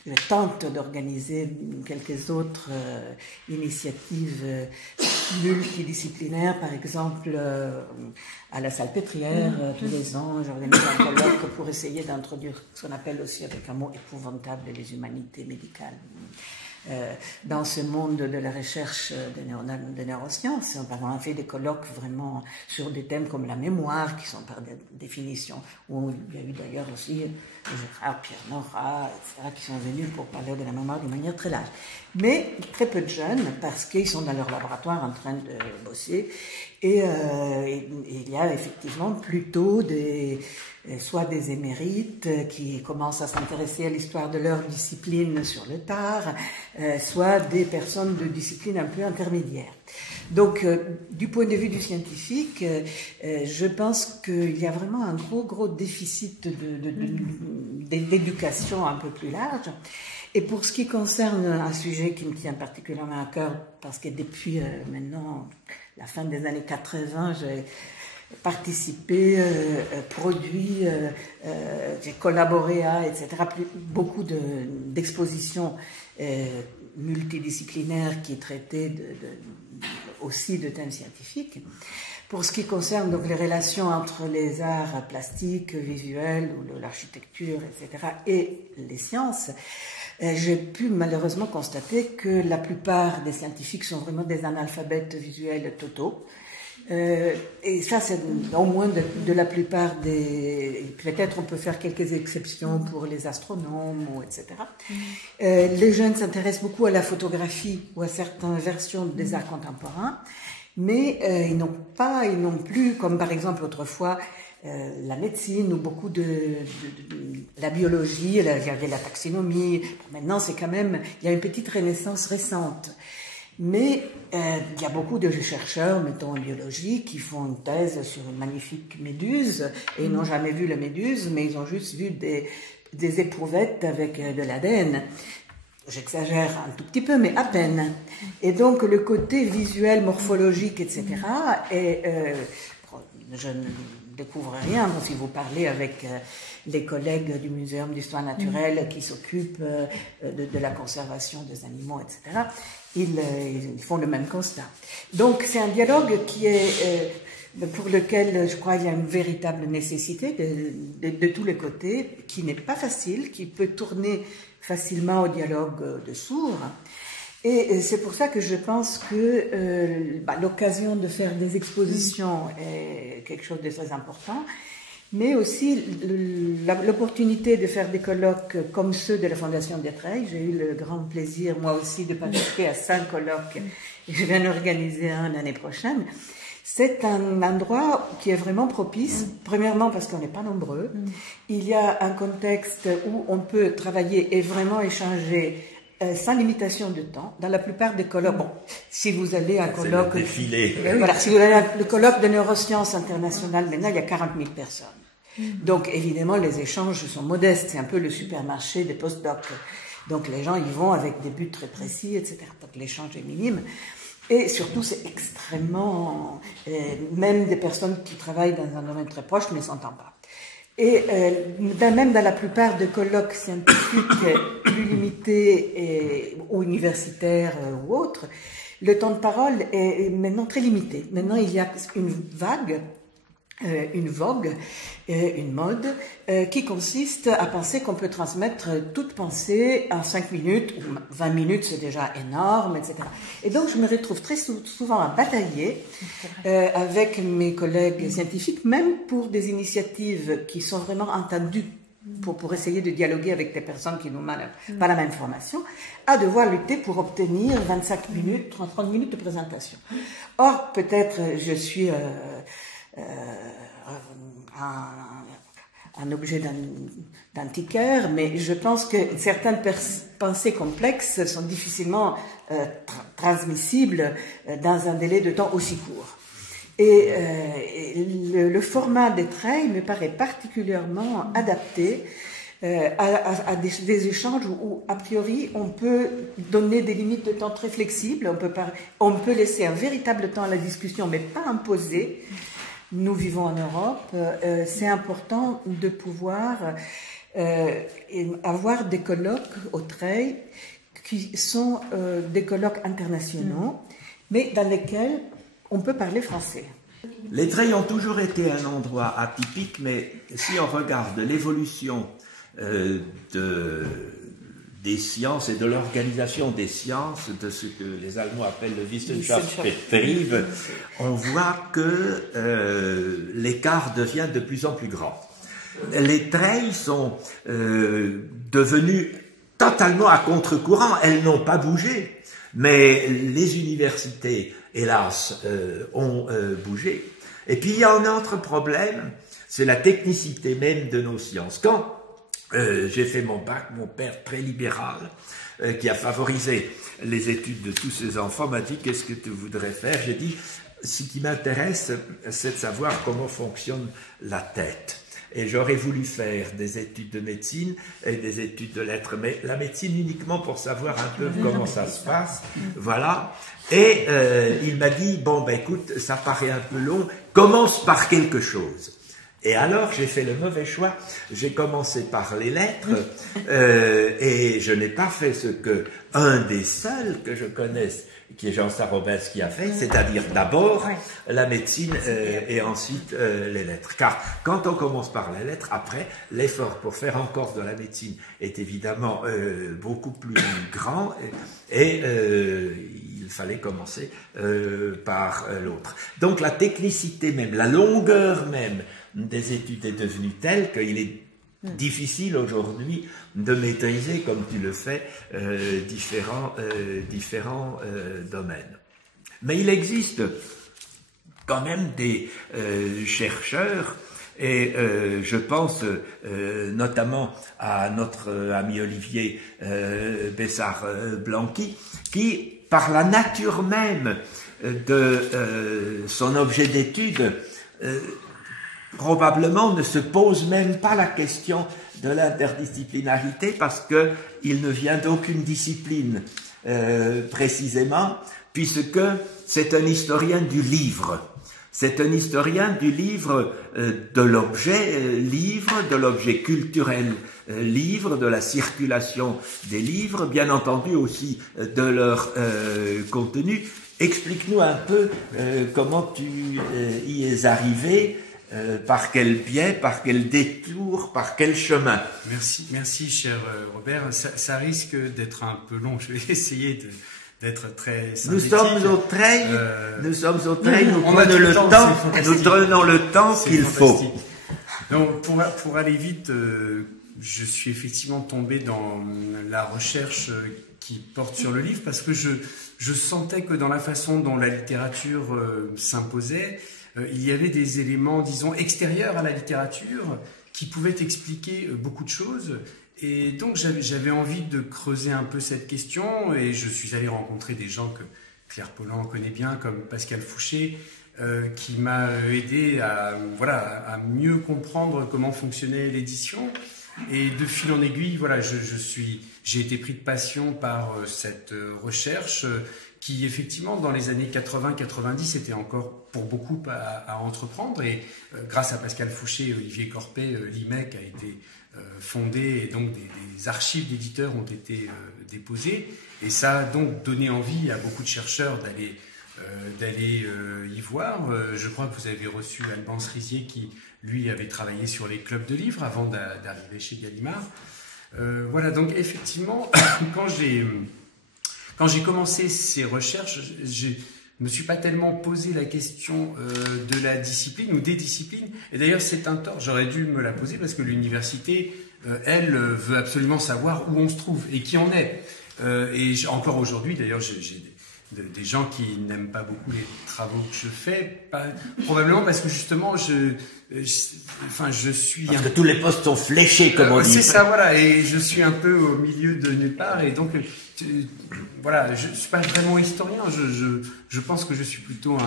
je tente d'organiser quelques autres initiatives multidisciplinaires, par exemple à la Salpêtrière, tous les ans, j'organise un colloque pour essayer d'introduire ce qu'on appelle aussi avec un mot épouvantable les humanités médicales. Dans ce monde de la recherche de neurosciences. On a fait des colloques vraiment sur des thèmes comme la mémoire, qui sont par définition, où il y a eu d'ailleurs aussi Gérard, Pierre Nora, etc., qui sont venus pour parler de la mémoire d'une manière très large. Mais très peu de jeunes, parce qu'ils sont dans leur laboratoire en train de bosser, et il y a effectivement plutôt soit des émérites qui commencent à s'intéresser à l'histoire de leur discipline sur le tard, soit des personnes de discipline un peu intermédiaire. Donc, du point de vue du scientifique, je pense qu'il y a vraiment un gros déficit d'éducation un peu plus large. Et pour ce qui concerne un sujet qui me tient particulièrement à cœur, parce que depuis maintenant la fin des années 80, j'ai participé, produit, j'ai collaboré à, etc., beaucoup d'expositions multidisciplinaires qui traitaient aussi de thèmes scientifiques. Pour ce qui concerne donc les relations entre les arts plastiques, visuels, ou l'architecture, etc., et les sciences, j'ai pu malheureusement constater que la plupart des scientifiques sont vraiment des analphabètes visuels totaux. Et ça, c'est au moins de la plupart des... Peut-être on peut faire quelques exceptions pour les astronomes, etc. Les jeunes s'intéressent beaucoup à la photographie ou à certaines versions des arts contemporains, mais ils n'ont plus, comme par exemple autrefois, la médecine ou beaucoup de la biologie, il y avait la taxinomie. Maintenant, c'est quand même, il y a une petite renaissance récente. Mais il y a beaucoup de chercheurs, mettons en biologie, qui font une thèse sur une magnifique méduse, et ils n'ont jamais vu la méduse, mais ils ont juste vu des éprouvettes avec de l'ADN. J'exagère un tout petit peu, mais à peine. Et donc le côté visuel, morphologique, etc., je ne découvre rien. Si vous parlez avec les collègues du Muséum d'histoire naturelle qui s'occupent de la conservation des animaux, etc., ils font le même constat. Donc c'est un dialogue qui est pour lequel je crois il y a une véritable nécessité de tous les côtés, qui n'est pas facile, qui peut tourner facilement au dialogue de sourds. Et c'est pour ça que je pense que l'occasion de faire des expositions est quelque chose de très important, mais aussi l'opportunité de faire des colloques comme ceux de la Fondation Détreil. J'ai eu le grand plaisir, moi aussi, de participer à 5 colloques, et je viens d'organiser un l'année prochaine. C'est un endroit qui est vraiment propice, premièrement parce qu'on n'est pas nombreux. Il y a un contexte où on peut travailler et vraiment échanger sans limitation de temps. Dans la plupart des colloques, bon, si vous allez à un colloque... Voilà, si vous allez à le colloque de neurosciences internationales, maintenant il y a 40 000 personnes. Donc évidemment les échanges sont modestes, c'est un peu le supermarché des post-docs. Donc les gens y vont avec des buts très précis, etc. Donc l'échange est minime. Et surtout, c'est extrêmement... même des personnes qui travaillent dans un domaine très proche ne s'entendent pas. Et même dans la plupart des colloques scientifiques plus limités ou universitaires ou autres, le temps de parole est maintenant très limité. Maintenant, il y a une vague une vogue, une mode, qui consiste à penser qu'on peut transmettre toute pensée en 5 minutes, ou 20 minutes, c'est déjà énorme, etc. Et donc, je me retrouve très souvent à batailler avec mes collègues scientifiques, même pour des initiatives qui sont vraiment entendues, pour essayer de dialoguer avec des personnes qui n'ont pas la même formation, à devoir lutter pour obtenir 25 minutes, 30 minutes de présentation. Or, peut-être je suis un objet d'antiquaire, mais je pense que certaines pensées complexes sont difficilement transmissibles dans un délai de temps aussi court. Et le format des treilles me paraît particulièrement adapté à des échanges où, a priori, on peut donner des limites de temps très flexibles, on peut laisser un véritable temps à la discussion, mais pas imposer. Nous vivons en Europe, c'est important de pouvoir avoir des colloques au Treil qui sont des colloques internationaux, mais dans lesquels on peut parler français. Les Treilles ont toujours été un endroit atypique, mais si on regarde l'évolution des sciences et de l'organisation des sciences, de ce que les Allemands appellent le Wissenschaftsbetrieb, on voit que l'écart devient de plus en plus grand. Les Treilles sont devenues totalement à contre-courant, elles n'ont pas bougé, mais les universités, hélas, ont bougé. Et puis il y a un autre problème, c'est la technicité même de nos sciences. Quand j'ai fait mon bac, mon père très libéral, qui a favorisé les études de tous ses enfants, m'a dit « Qu'est-ce que tu voudrais faire ?» J'ai dit « Ce qui m'intéresse, c'est de savoir comment fonctionne la tête. » Et j'aurais voulu faire des études de médecine et des études de lettres, mais la médecine uniquement pour savoir un peu comment ça se passe, voilà. Et il m'a dit « Bon, ben écoute, ça paraît un peu long, commence par quelque chose. » Et alors, j'ai fait le mauvais choix. J'ai commencé par les lettres et je n'ai pas fait ce que un des seuls que je connaisse, qui est Jean Sarobès, qui a fait, c'est-à-dire d'abord la médecine et ensuite les lettres. Car quand on commence par les lettres, après, l'effort pour faire encore de la médecine est évidemment beaucoup plus grand et il fallait commencer par l'autre. Donc la technicité même, la longueur même des études est devenue telle qu'il est difficile aujourd'hui de maîtriser, comme tu le fais, différents domaines. Mais il existe quand même des chercheurs, et je pense notamment à notre ami Olivier Bessard-Blanqui, qui, par la nature même de son objet d'étude, probablement ne se pose même pas la question de l'interdisciplinarité parce qu'il ne vient d'aucune discipline précisément, puisque c'est un historien du livre. C'est un historien du livre, de l'objet livre, de l'objet culturel livre, de la circulation des livres, bien entendu aussi de leur contenu. Explique-nous un peu comment tu y es arrivé. Par quel biais, par quel détour, par quel chemin? Merci cher Robert. Ça risque d'être un peu long. Je vais essayer d'être très synthétique. Nous sommes au Treil, nous prenons le temps qu'il faut. Donc pour aller vite, je suis effectivement tombé dans la recherche qui porte sur le livre parce que je sentais que dans la façon dont la littérature s'imposait, il y avait des éléments, disons, extérieurs à la littérature qui pouvaient expliquer beaucoup de choses. Et donc, j'avais envie de creuser un peu cette question et je suis allé rencontrer des gens que Claire Pollan connaît bien, comme Pascal Fouché, qui m'a aidé à mieux comprendre comment fonctionnait l'édition. Et de fil en aiguille, voilà, j'ai été pris de passion par cette recherche qui, effectivement, dans les années 80-90, était encore pour beaucoup à entreprendre. Et grâce à Pascal Fouché et Olivier Corpet, l'IMEC a été fondé et donc des archives d'éditeurs ont été déposées. Et ça a donc donné envie à beaucoup de chercheurs d'aller d'aller y voir. Je crois que vous avez reçu Alban Cerisier qui, lui, avait travaillé sur les clubs de livres avant d'arriver chez Gallimard. Voilà, donc effectivement, quand j'ai commencé ces recherches, je me suis pas tellement posé la question de la discipline ou des disciplines. Et d'ailleurs, c'est un tort, j'aurais dû me la poser parce que l'université, elle, veut absolument savoir où on se trouve et qui on est. Et encore aujourd'hui, d'ailleurs, j'ai des gens qui n'aiment pas beaucoup les travaux que je fais, probablement parce que justement, je suis... Parce que tous les postes sont fléchés, comme on dit. C'est ça, voilà, et je suis un peu au milieu de nulle part, et donc, voilà, je ne suis pas vraiment historien, je pense que je suis plutôt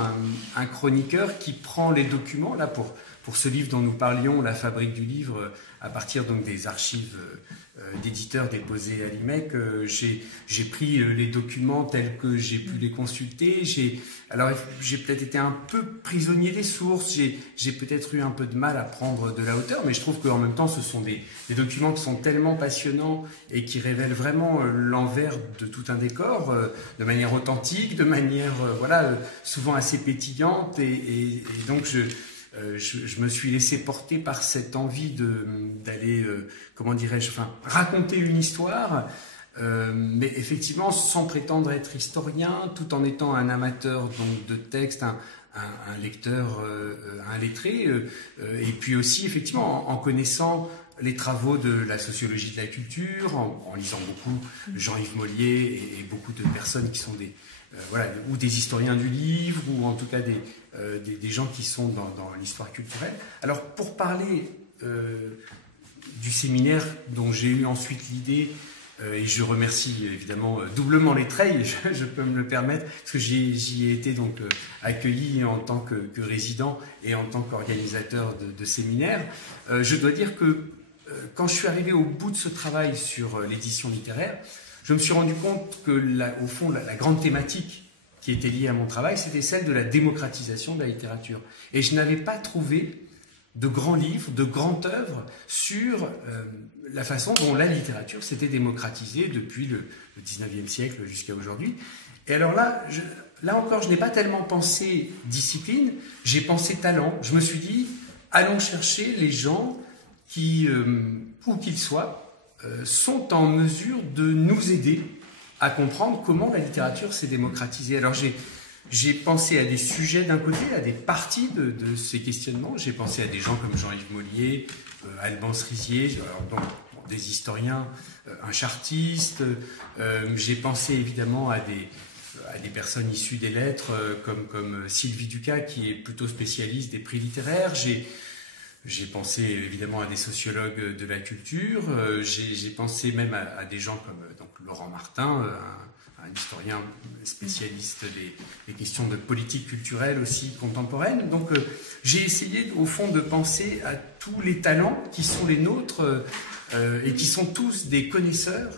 un chroniqueur qui prend les documents, là, pour ce livre dont nous parlions, La Fabrique du livre, à partir donc des archives d'éditeurs déposés à l'IMEC, j'ai pris les documents tels que j'ai pu les consulter. Alors j'ai peut-être été un peu prisonnier des sources, j'ai peut-être eu un peu de mal à prendre de la hauteur, mais je trouve qu'en même temps ce sont des documents qui sont tellement passionnants et qui révèlent vraiment l'envers de tout un décor, de manière authentique, de manière souvent assez pétillante, et donc je me suis laissé porter par cette envie d'aller, raconter une histoire, mais effectivement sans prétendre être historien, tout en étant un amateur donc de texte, un lecteur, un lettré, et puis aussi effectivement en connaissant les travaux de la sociologie de la culture, en lisant beaucoup Jean-Yves Mollier et beaucoup de personnes qui sont ou des historiens du livre, ou en tout cas des gens qui sont dans l'histoire culturelle. Alors, pour parler du séminaire dont j'ai eu ensuite l'idée, et je remercie évidemment doublement les Treilles, je peux me le permettre, parce que j'y ai été donc accueilli en tant que résident et en tant qu'organisateur de séminaires. Je dois dire que quand je suis arrivé au bout de ce travail sur l'édition littéraire, je me suis rendu compte que, au fond, la grande thématique qui était liée à mon travail, c'était celle de la démocratisation de la littérature. Et je n'avais pas trouvé de grands livres, de grandes œuvres sur la façon dont la littérature s'était démocratisée depuis le 19e siècle jusqu'à aujourd'hui. Et alors là encore, je n'ai pas tellement pensé discipline, j'ai pensé talent. Je me suis dit, allons chercher les gens qui, où qu'ils soient, sont en mesure de nous aider à comprendre comment la littérature s'est démocratisée. Alors j'ai pensé à des sujets d'un côté, à des parties de ces questionnements. J'ai pensé à des gens comme Jean-Yves Mollier, Alban Cerisier, donc des historiens, un chartiste. J'ai pensé évidemment à des personnes issues des lettres comme Sylvie Ducas, qui est plutôt spécialiste des prix littéraires. J'ai pensé évidemment à des sociologues de la culture, j'ai pensé même à des gens comme donc Laurent Martin, un historien spécialiste des questions de politique culturelle aussi contemporaine. Donc j'ai essayé au fond de penser à tous les talents qui sont les nôtres et qui sont tous des connaisseurs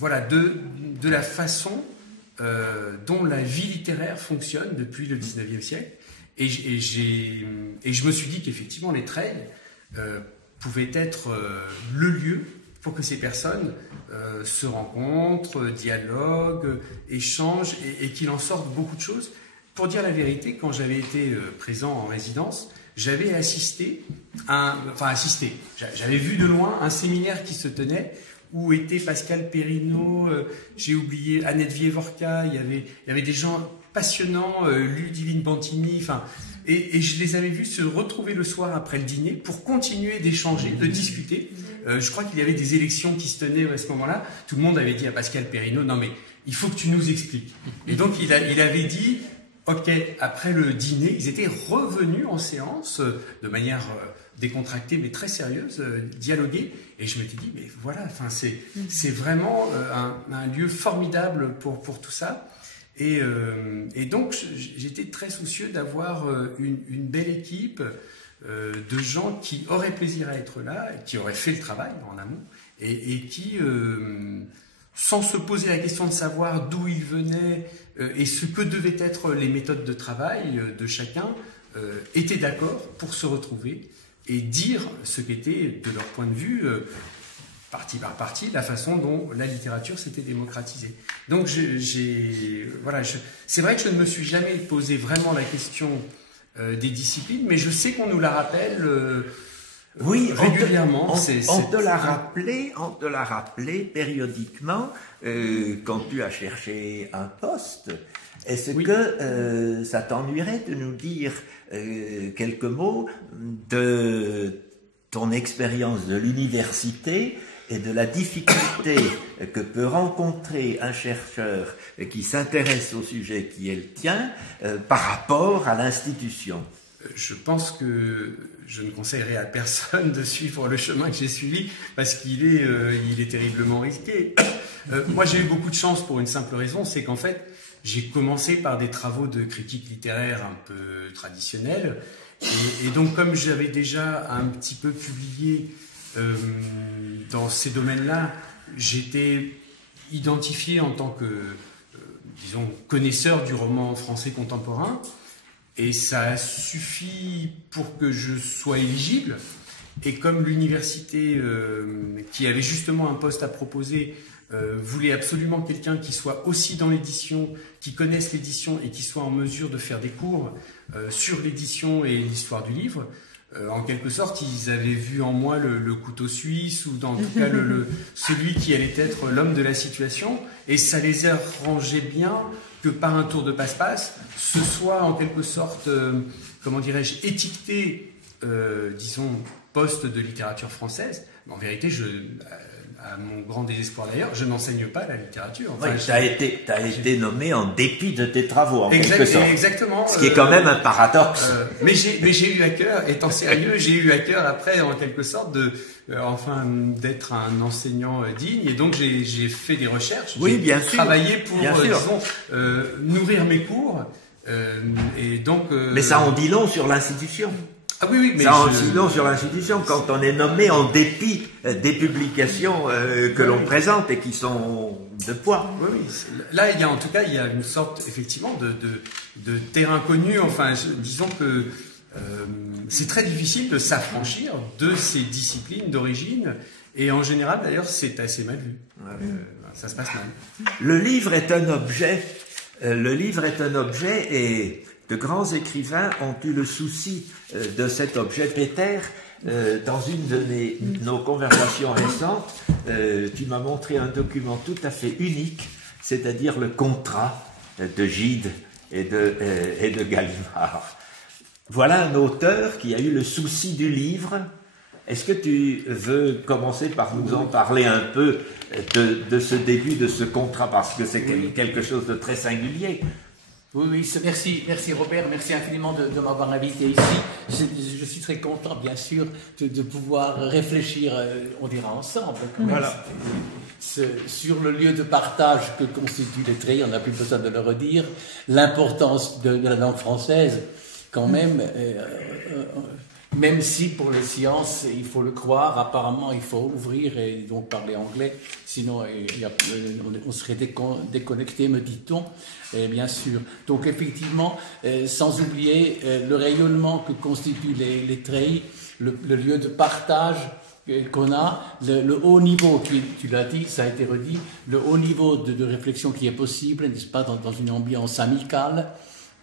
de la façon dont la vie littéraire fonctionne depuis le 19e siècle. Et je me suis dit qu'effectivement les Treilles pouvaient être le lieu pour que ces personnes se rencontrent, dialoguent, échangent et qu'il en sorte beaucoup de choses. Pour dire la vérité, quand j'avais été présent en résidence, j'avais j'avais vu de loin un séminaire qui se tenait où était Pascal Perrineau, j'ai oublié Annette Vievorka, il y avait des gens passionnants, Ludivine Bantini, et je les avais vus se retrouver le soir après le dîner pour continuer d'échanger, de discuter. Je crois qu'il y avait des élections qui se tenaient à ce moment-là. Tout le monde avait dit à Pascal Perrineau, non mais il faut que tu nous expliques. Et donc il avait dit, ok, après le dîner, ils étaient revenus en séance de manière décontractée mais très sérieuse, dialoguer. Et je m'étais dit, mais voilà, c'est vraiment un lieu formidable pour tout ça. Et donc, j'étais très soucieux d'avoir une belle équipe de gens qui auraient plaisir à être là, qui auraient fait le travail en amont, et qui, sans se poser la question de savoir d'où ils venaient et ce que devaient être les méthodes de travail de chacun, étaient d'accord pour se retrouver et dire ce qu'était, de leur point de vue, partie par partie, la façon dont la littérature s'était démocratisée. Donc c'est vrai que je ne me suis jamais posé vraiment la question des disciplines, mais je sais qu'on nous la rappelle oui, régulièrement. On te l'a rappelé périodiquement quand tu as cherché un poste. Est-ce que ça t'ennuierait de nous dire quelques mots de ton expérience de l'université et de la difficulté que peut rencontrer un chercheur qui s'intéresse au sujet qui est le tien par rapport à l'institution? Je pense que je ne conseillerais à personne de suivre le chemin que j'ai suivi parce qu'il est terriblement risqué. Moi, j'ai eu beaucoup de chance pour une simple raison, c'est qu'en fait, j'ai commencé par des travaux de critique littéraire un peu traditionnels. Et donc, comme j'avais déjà un petit peu publié dans ces domaines-là, j'étais identifié en tant que, disons, connaisseur du roman français contemporain. Et ça a suffi pour que je sois éligible. Et comme l'université, qui avait justement un poste à proposer, voulait absolument quelqu'un qui soit aussi dans l'édition, qui connaisse l'édition et qui soit en mesure de faire des cours sur l'édition et l'histoire du livre, en quelque sorte, ils avaient vu en moi le couteau suisse, ou en tout cas celui qui allait être l'homme de la situation, et ça les arrangeait bien que par un tour de passe-passe, ce soit en quelque sorte, comment dirais-je, étiqueté, disons, poste de littérature française. En vérité, à mon grand désespoir d'ailleurs, je n'enseigne pas la littérature. Enfin, oui, tu as été nommé en dépit de tes travaux, en quelque sorte. Exactement. Ce qui est quand même un paradoxe. Mais j'ai eu à cœur, étant sérieux, j'ai eu à cœur après, en quelque sorte, d'être un enseignant digne. Et donc, j'ai fait des recherches. Oui, bien sûr. J'ai travaillé pour, disons, nourrir mes cours. Et donc, mais ça en dit long sur l'institution. Ah oui, mais ça en dit long sur l'institution quand on est nommé en dépit des publications que l'on présente et qui sont de poids. Oui. Là, il y a une sorte, effectivement, de terrain connu. Enfin, disons que c'est très difficile de s'affranchir de ces disciplines d'origine. Et en général, d'ailleurs, c'est assez mal vu. Ça se passe mal. Le livre est un objet. Et de grands écrivains ont eu le souci de cet objet. Péter, dans une de nos conversations récentes, tu m'as montré un document tout à fait unique, c'est-à-dire le contrat de Gide et de Gallimard. Voilà un auteur qui a eu le souci du livre. Est-ce que tu veux commencer par nous en parler un peu de ce début, de ce contrat, parce que c'est quelque chose de très singulier? Oui, merci Robert, merci infiniment de m'avoir invité ici. Je suis très content, bien sûr, de pouvoir réfléchir, on dira ensemble, quand même, voilà, sur le lieu de partage que constituent les treillis. On n'a plus besoin de le redire. L'importance de la langue française, quand même, même si pour les sciences, il faut le croire, apparemment il faut ouvrir et donc parler anglais, sinon on serait déconnecté, me dit-on, bien sûr. Donc effectivement, sans oublier le rayonnement que constituent les treillis, le lieu de partage qu'on a, le haut niveau, tu l'as dit, ça a été redit, le haut niveau de réflexion qui est possible, n'est-ce pas, dans une ambiance amicale,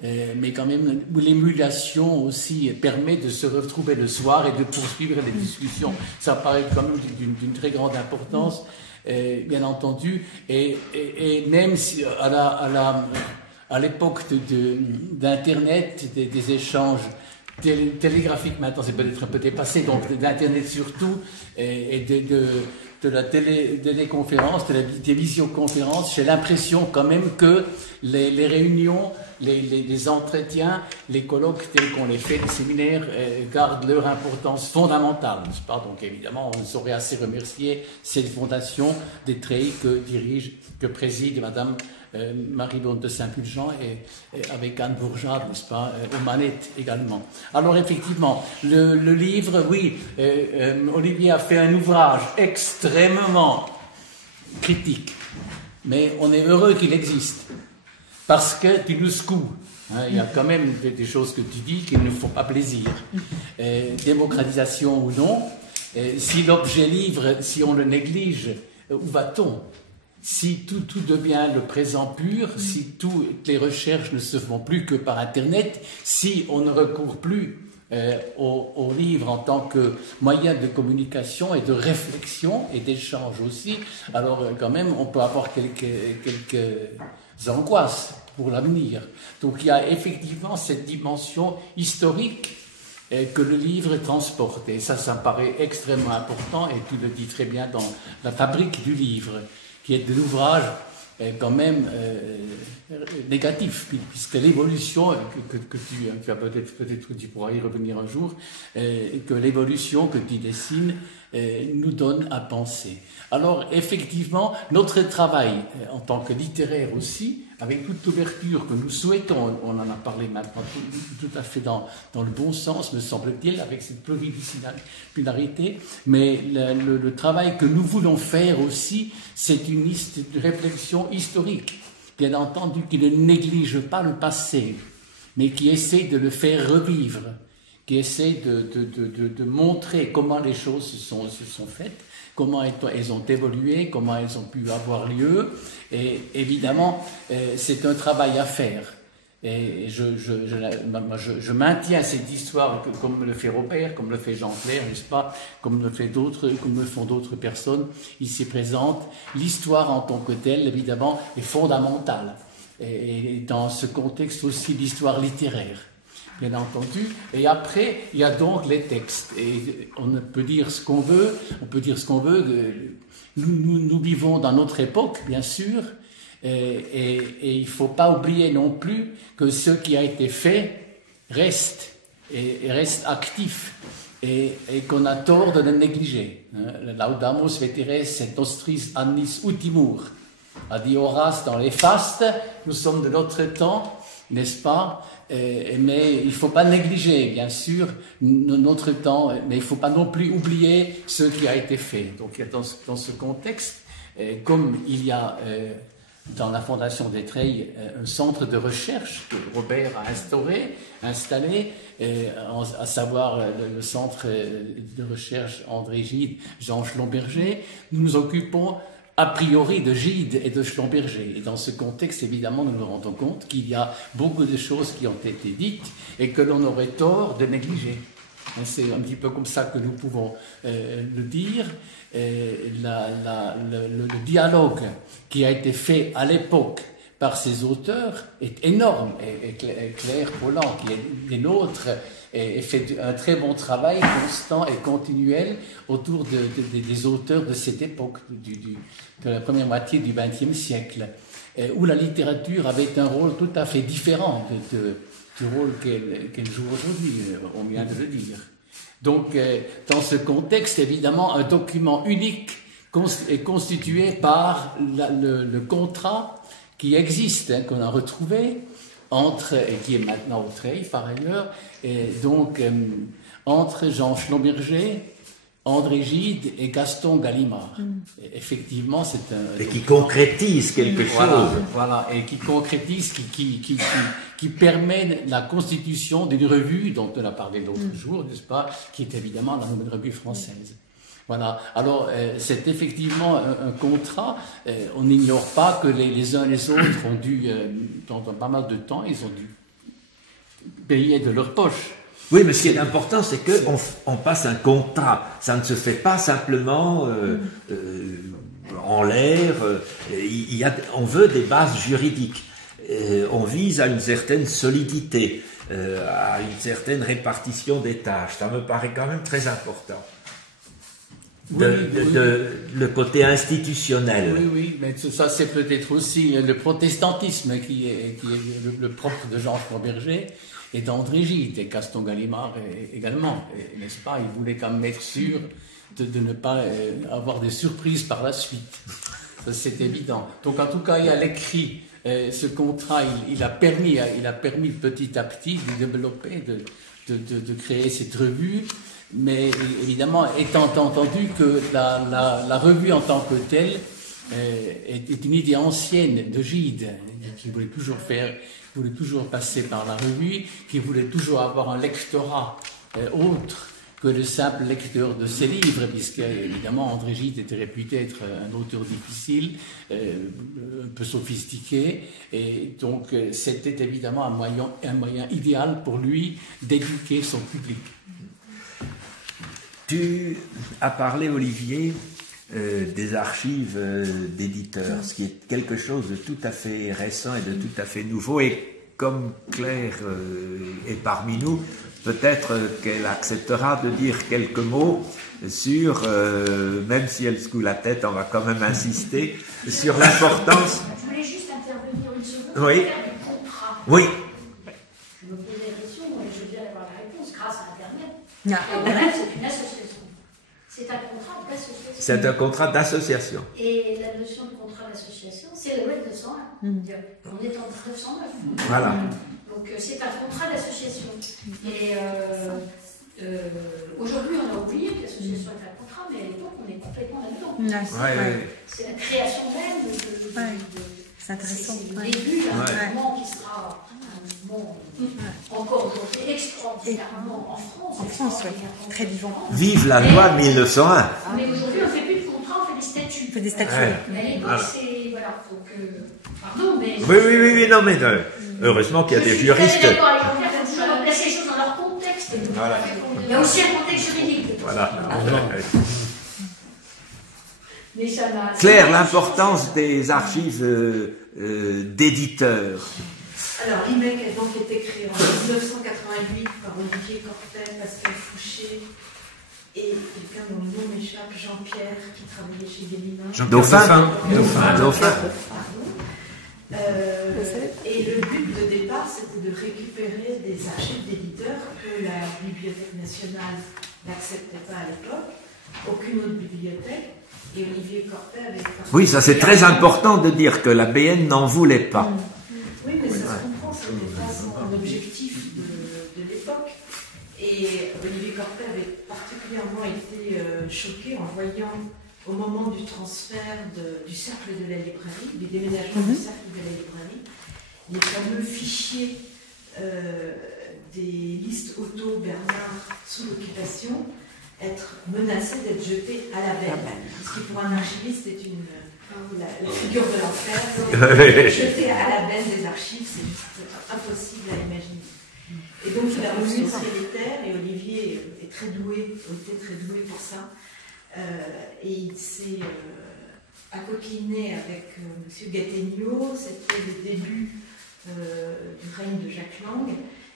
mais quand même où l'émulation aussi permet de se retrouver le soir et de poursuivre les discussions. Ça paraît quand même d'une très grande importance, bien entendu, et même si à l'époque d'Internet, des échanges télégraphiques, maintenant c'est peut-être un peu dépassé, donc d'Internet surtout, et de la téléconférence, des visioconférences, j'ai l'impression quand même que les réunions, les entretiens, les colloques tels qu'on les fait, les séminaires, gardent leur importance fondamentale, n'est-ce pas? Donc évidemment, on saurait assez remercier cette fondation des treillis que préside Madame Marie-Bonne de Saint-Pulgent et avec Anne Bourgeat, n'est-ce pas, aux manettes également. Alors effectivement, le livre, oui, Olivier a fait un ouvrage extrêmement critique, mais on est heureux qu'il existe, parce que tu nous secoues. Il y a quand même des choses que tu dis qui ne font pas plaisir. Démocratisation ou non, Si l'objet livre, si on le néglige, où va-t-on? Si tout devient le présent pur, si toutes les recherches ne se font plus que par Internet, si on ne recourt plus au livre en tant que moyen de communication et de réflexion et d'échange aussi, alors quand même on peut avoir quelques angoisses pour l'avenir. Donc il y a effectivement cette dimension historique que le livre transporte. Et ça me paraît extrêmement important, et tu le dis très bien dans La fabrique du livre, qui est de l'ouvrage quand même négatif, puisque l'évolution, que tu as peut-être tu pourras y revenir un jour, que l'évolution que tu dessines nous donne à penser. Alors effectivement, notre travail en tant que littéraire aussi, avec toute l'ouverture que nous souhaitons, on en a parlé maintenant tout à fait dans le bon sens, me semble-t-il, avec cette pluridisciplinarité, mais le travail que nous voulons faire aussi, c'est une réflexion historique, bien entendu, qui ne néglige pas le passé, mais qui essaie de le faire revivre, qui essaie de montrer comment les choses se sont faites, comment elles ont évolué, comment elles ont pu avoir lieu. Et évidemment, c'est un travail à faire. Et je maintiens cette histoire comme le fait Robert, comme le fait Jean-Claire, n'est-ce pas, comme le font d'autres personnes ici présentes. L'histoire en tant que telle, évidemment, est fondamentale. Et dans ce contexte aussi, l'histoire littéraire, bien entendu. Et après, il y a donc les textes. Et on peut dire ce qu'on veut, Nous vivons dans notre époque, bien sûr, et il ne faut pas oublier non plus que ce qui a été fait reste actif, et qu'on a tort de le négliger. Laudamus veteres et nostris annis ultimur, a dit Horace dans les Fastes. Nous sommes de notre temps, n'est-ce pas? Mais il ne faut pas négliger, bien sûr, notre temps, mais il ne faut pas non plus oublier ce qui a été fait. Donc, il y a dans ce contexte, comme il y a dans la Fondation des Treilles un centre de recherche que Robert a installé, à savoir le centre de recherche André Gide, Jean Schlumberger, nous nous occupons a priori de Gide et de Schlumberger. Et dans ce contexte, évidemment, nous nous rendons compte qu'il y a beaucoup de choses qui ont été dites et que l'on aurait tort de négliger. C'est un petit peu comme ça que nous pouvons le dire. Le dialogue qui a été fait à l'époque par ces auteurs est énorme. Et Claire Pollan, qui est des nôtres, et fait un très bon travail constant et continuel autour des auteurs de cette époque, de la première moitié du XXe siècle, où la littérature avait un rôle tout à fait différent du rôle qu'elle joue aujourd'hui, on vient de le dire. Donc, dans ce contexte, évidemment, un document unique est constitué par le contrat qui existe, qu'on a retrouvé, et qui est maintenant au Treilles par ailleurs, et donc entre Jean Schlumberger, André Gide et Gaston Gallimard. Et effectivement, c'est un... Et qui concrétise quelque chose. Voilà, et qui concrétise, qui permet la constitution d'une revue dont on a parlé l'autre jour, n'est-ce pas, qui est évidemment la nouvelle revue française. Voilà. Alors, c'est effectivement un contrat. On n'ignore pas que les uns et les autres ont dû, pendant pas mal de temps, ils ont dû payer de leur poche. Oui, mais ce qui est important, c'est qu'on passe un contrat. Ça ne se fait pas simplement en l'air. On veut des bases juridiques. On vise à une certaine solidité, à une certaine répartition des tâches. Ça me paraît quand même très important. Le côté institutionnel. Oui, mais ça c'est peut-être aussi le protestantisme qui est le propre de Jean Schlumberger et d'André Gide et Gaston Gallimard également, n'est-ce pas? Il voulait quand même être sûr de ne pas avoir des surprises par la suite. Ça, c'est évident. Donc en tout cas, il y a l'écrit, ce contrat, il a permis petit à petit de développer, de créer cette revue. Mais évidemment, étant entendu que la revue en tant que telle est une idée ancienne de Gide, qui voulait toujours passer par la revue, qui voulait toujours avoir un lectorat autre que le simple lecteur de ses livres, puisque évidemment André Gide était réputé être un auteur difficile, un peu sophistiqué, et donc c'était évidemment un moyen idéal pour lui d'éduquer son public. Tu as parlé, Olivier, des archives d'éditeurs, ce qui est quelque chose de tout à fait récent et de tout à fait nouveau, et comme Claire est parmi nous, peut-être qu'elle acceptera de dire quelques mots sur, même si elle secoue la tête, on va quand même insister, sur l'importance... Je voulais juste intervenir une seconde Oui. pour faire du contrat. Oui. Je me posais la question et je viens d'avoir la réponse grâce à Internet. Ah. Et bref, c'est une association. C'est un contrat d'association. C'est un contrat d'association. Et la notion de contrat d'association, c'est la loi de 201. On est en 1909. Voilà. Donc c'est un contrat d'association. Et aujourd'hui, on a oublié que l'association est un contrat, mais à l'époque, on est complètement là-dedans. C'est la création même de c'est intéressant. C'est le début d'un mouvement qui sera un mouvement encore aujourd'hui extraordinairement en France. En France, oui. Très vivant. Vive la loi de 1901. Mais aujourd'hui, on ne fait plus de contrat, on fait des statuts. On fait des statuts. Mais à l'époque, c'est... Voilà. Donc, pardon, mais... Oui, non, mais heureusement qu'il y a des juristes. Je suis d'accord avec vous, il faut toujours replacer les choses dans leur contexte. Voilà. Il y a aussi un contexte juridique. Voilà. Mais ça m'a... Claire, l'importance des archives d'éditeurs. Alors, l'IMEC a donc été créé en 1988 par Olivier Cortet, Pascal Fouché et quelqu'un dont le nom m'échappe, Jean-Pierre, qui travaillait chez Gallimard. Dauphin. Et le but de départ, c'était de récupérer des archives d'éditeurs que la Bibliothèque nationale n'acceptait pas à l'époque, aucune autre bibliothèque. Et Olivier Cortet avait... Oui, ça c'est très important de dire que la BN n'en voulait pas. Oui, mais ça se comprend, ça n'était pas son objectif de l'époque. Et Olivier Cortet avait particulièrement été choqué en voyant, au moment du transfert du cercle de la librairie, du déménagement du cercle de la librairie, les fameux fichiers des listes auto Bernard sous l'occupation être menacés d'être jetés à la benne. Ce qui pour un archiviste est la figure de l'enfer. Jeter à la benne des archives, c'est juste impossible à imaginer. Et donc il a reçu les terres, et Olivier est très doué, était très doué pour ça. Et il s'est accoquiné avec M. Gattegno, c'était le début du règne de Jacques Lang.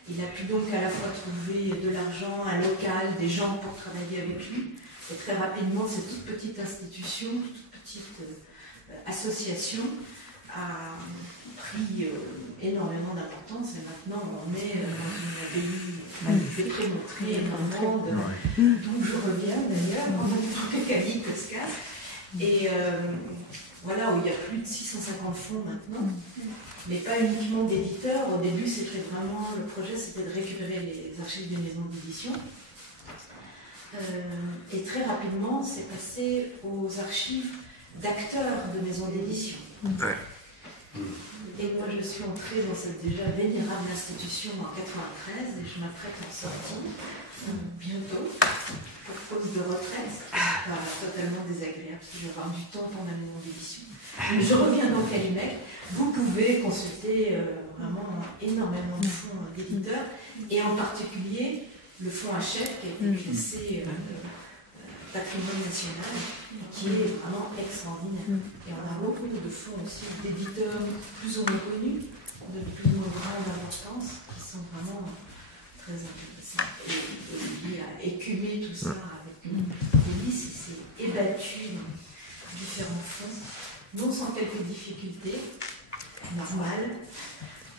Il a pu donc à la fois trouver de l'argent, un local, des gens pour travailler avec lui. Et très rapidement, cette toute petite institution, toute petite association a pris énormément d'importance. Et maintenant, on est dans une abbaye très montrée, normande, d'où je reviens d'ailleurs, en tant que Camille Koskas. Et voilà, où il y a plus de 650 fonds maintenant. Mais pas uniquement d'éditeurs. Au début, c'était vraiment, le projet, c'était de récupérer les archives des maisons d'édition. Et très rapidement, c'est passé aux archives d'acteurs de maisons d'édition. Et moi, je suis entrée dans cette déjà vénérable institution en 1993 et je m'apprête à sortir bientôt pour cause de retraite, ce qui n'est pas totalement désagréable, parce que je vais avoir du temps pour ma maison d'édition. Je reviens donc à l'IMEC. Vous pouvez consulter vraiment énormément de fonds d'éditeurs, et en particulier le fonds Hachette qui a été classé patrimoine national, qui est vraiment extraordinaire. Et on a beaucoup de fonds aussi d'éditeurs plus ou moins connus, de plus ou moins grande importance, qui sont vraiment très intéressants. Et Olivier a écumé tout ça avec Élise, il s'est ébattu dans différents fonds, non sans quelques difficultés, normales,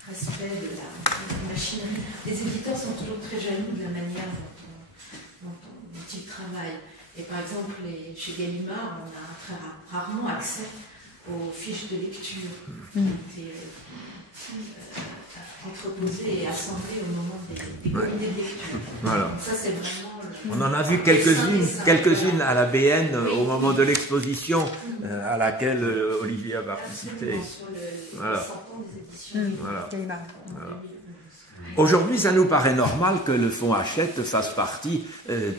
respect de la machinerie. Les éditeurs sont toujours très jaloux de la manière dont ils travaillent. Et par exemple, chez Gallimard, on a très rarement accès aux fiches de lecture qui étaient entreposées et assemblées au moment des comités de lecture. Voilà. Donc ça, c'est vraiment... On en a vu quelques-unes à la BN au moment de l'exposition à laquelle Olivier a participé. Sur le Voilà. 100 ans des éditions. Voilà. Gallimard. Voilà. Aujourd'hui, ça nous paraît normal que le fonds Hachette fasse partie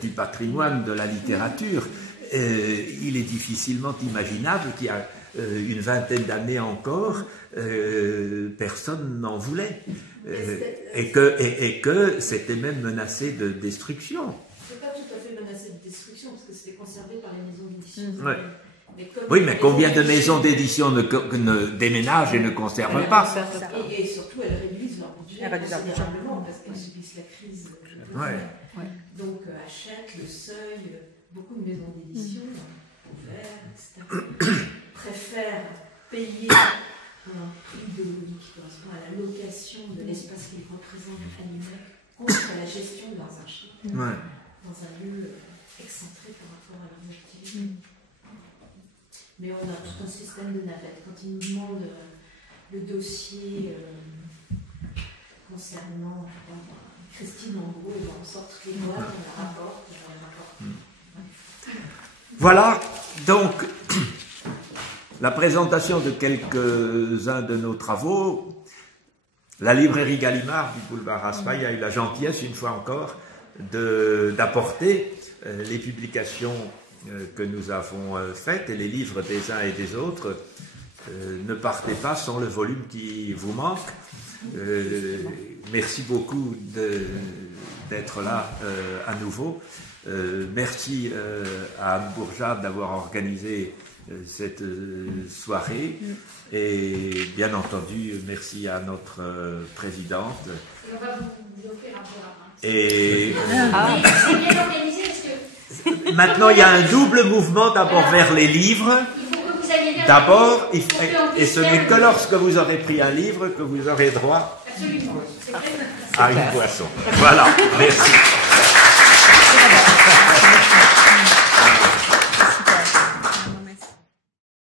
du patrimoine de la littérature. Il est difficilement imaginable qu'il y a une vingtaine d'années encore, personne n'en voulait. Et que c'était même menacé de destruction. C'est pas tout à fait menacé de destruction, parce que c'était conservé par les maisons d'édition. Ouais. Oui, mais combien de maisons d'édition ne déménagent et ne conservent pas? Et surtout, elles réduisent leur budget considérablement, parce qu'elles subissent la crise. Donc, Hachette, Le Seuil, beaucoup de maisons d'édition, Ouvert, etc., préfèrent payer un prix qui correspond à la location de l'espace qu'ils représentent à Limerick contre la gestion de leurs archives dans un lieu excentré par rapport à leurs activités. Mais on a tout un système de navette. Quand ils nous demandent le dossier concernant Christine Angot, on sort toutes les boîtes, on la rapporte, Voilà, donc, la présentation de quelques-uns de nos travaux. La librairie Gallimard du boulevard Raspail a eu la gentillesse, une fois encore, d'apporter les publications que nous avons faites, et les livres des uns et des autres. Ne partez pas sans le volume qui vous manque. Merci beaucoup d'être là à nouveau. Merci à Anne Bourgeat d'avoir organisé cette soirée, et bien entendu merci à notre présidente. Et on va vous offrir un peu la main. Et c'est bien organisé parce que maintenant il y a un double mouvement, d'abord vers les livres. il faut que vous alliez vers D'abord, les livres, et ce n'est que lorsque vous aurez pris un livre que vous aurez droit absolument. C'est clair. à une boisson. Voilà, merci.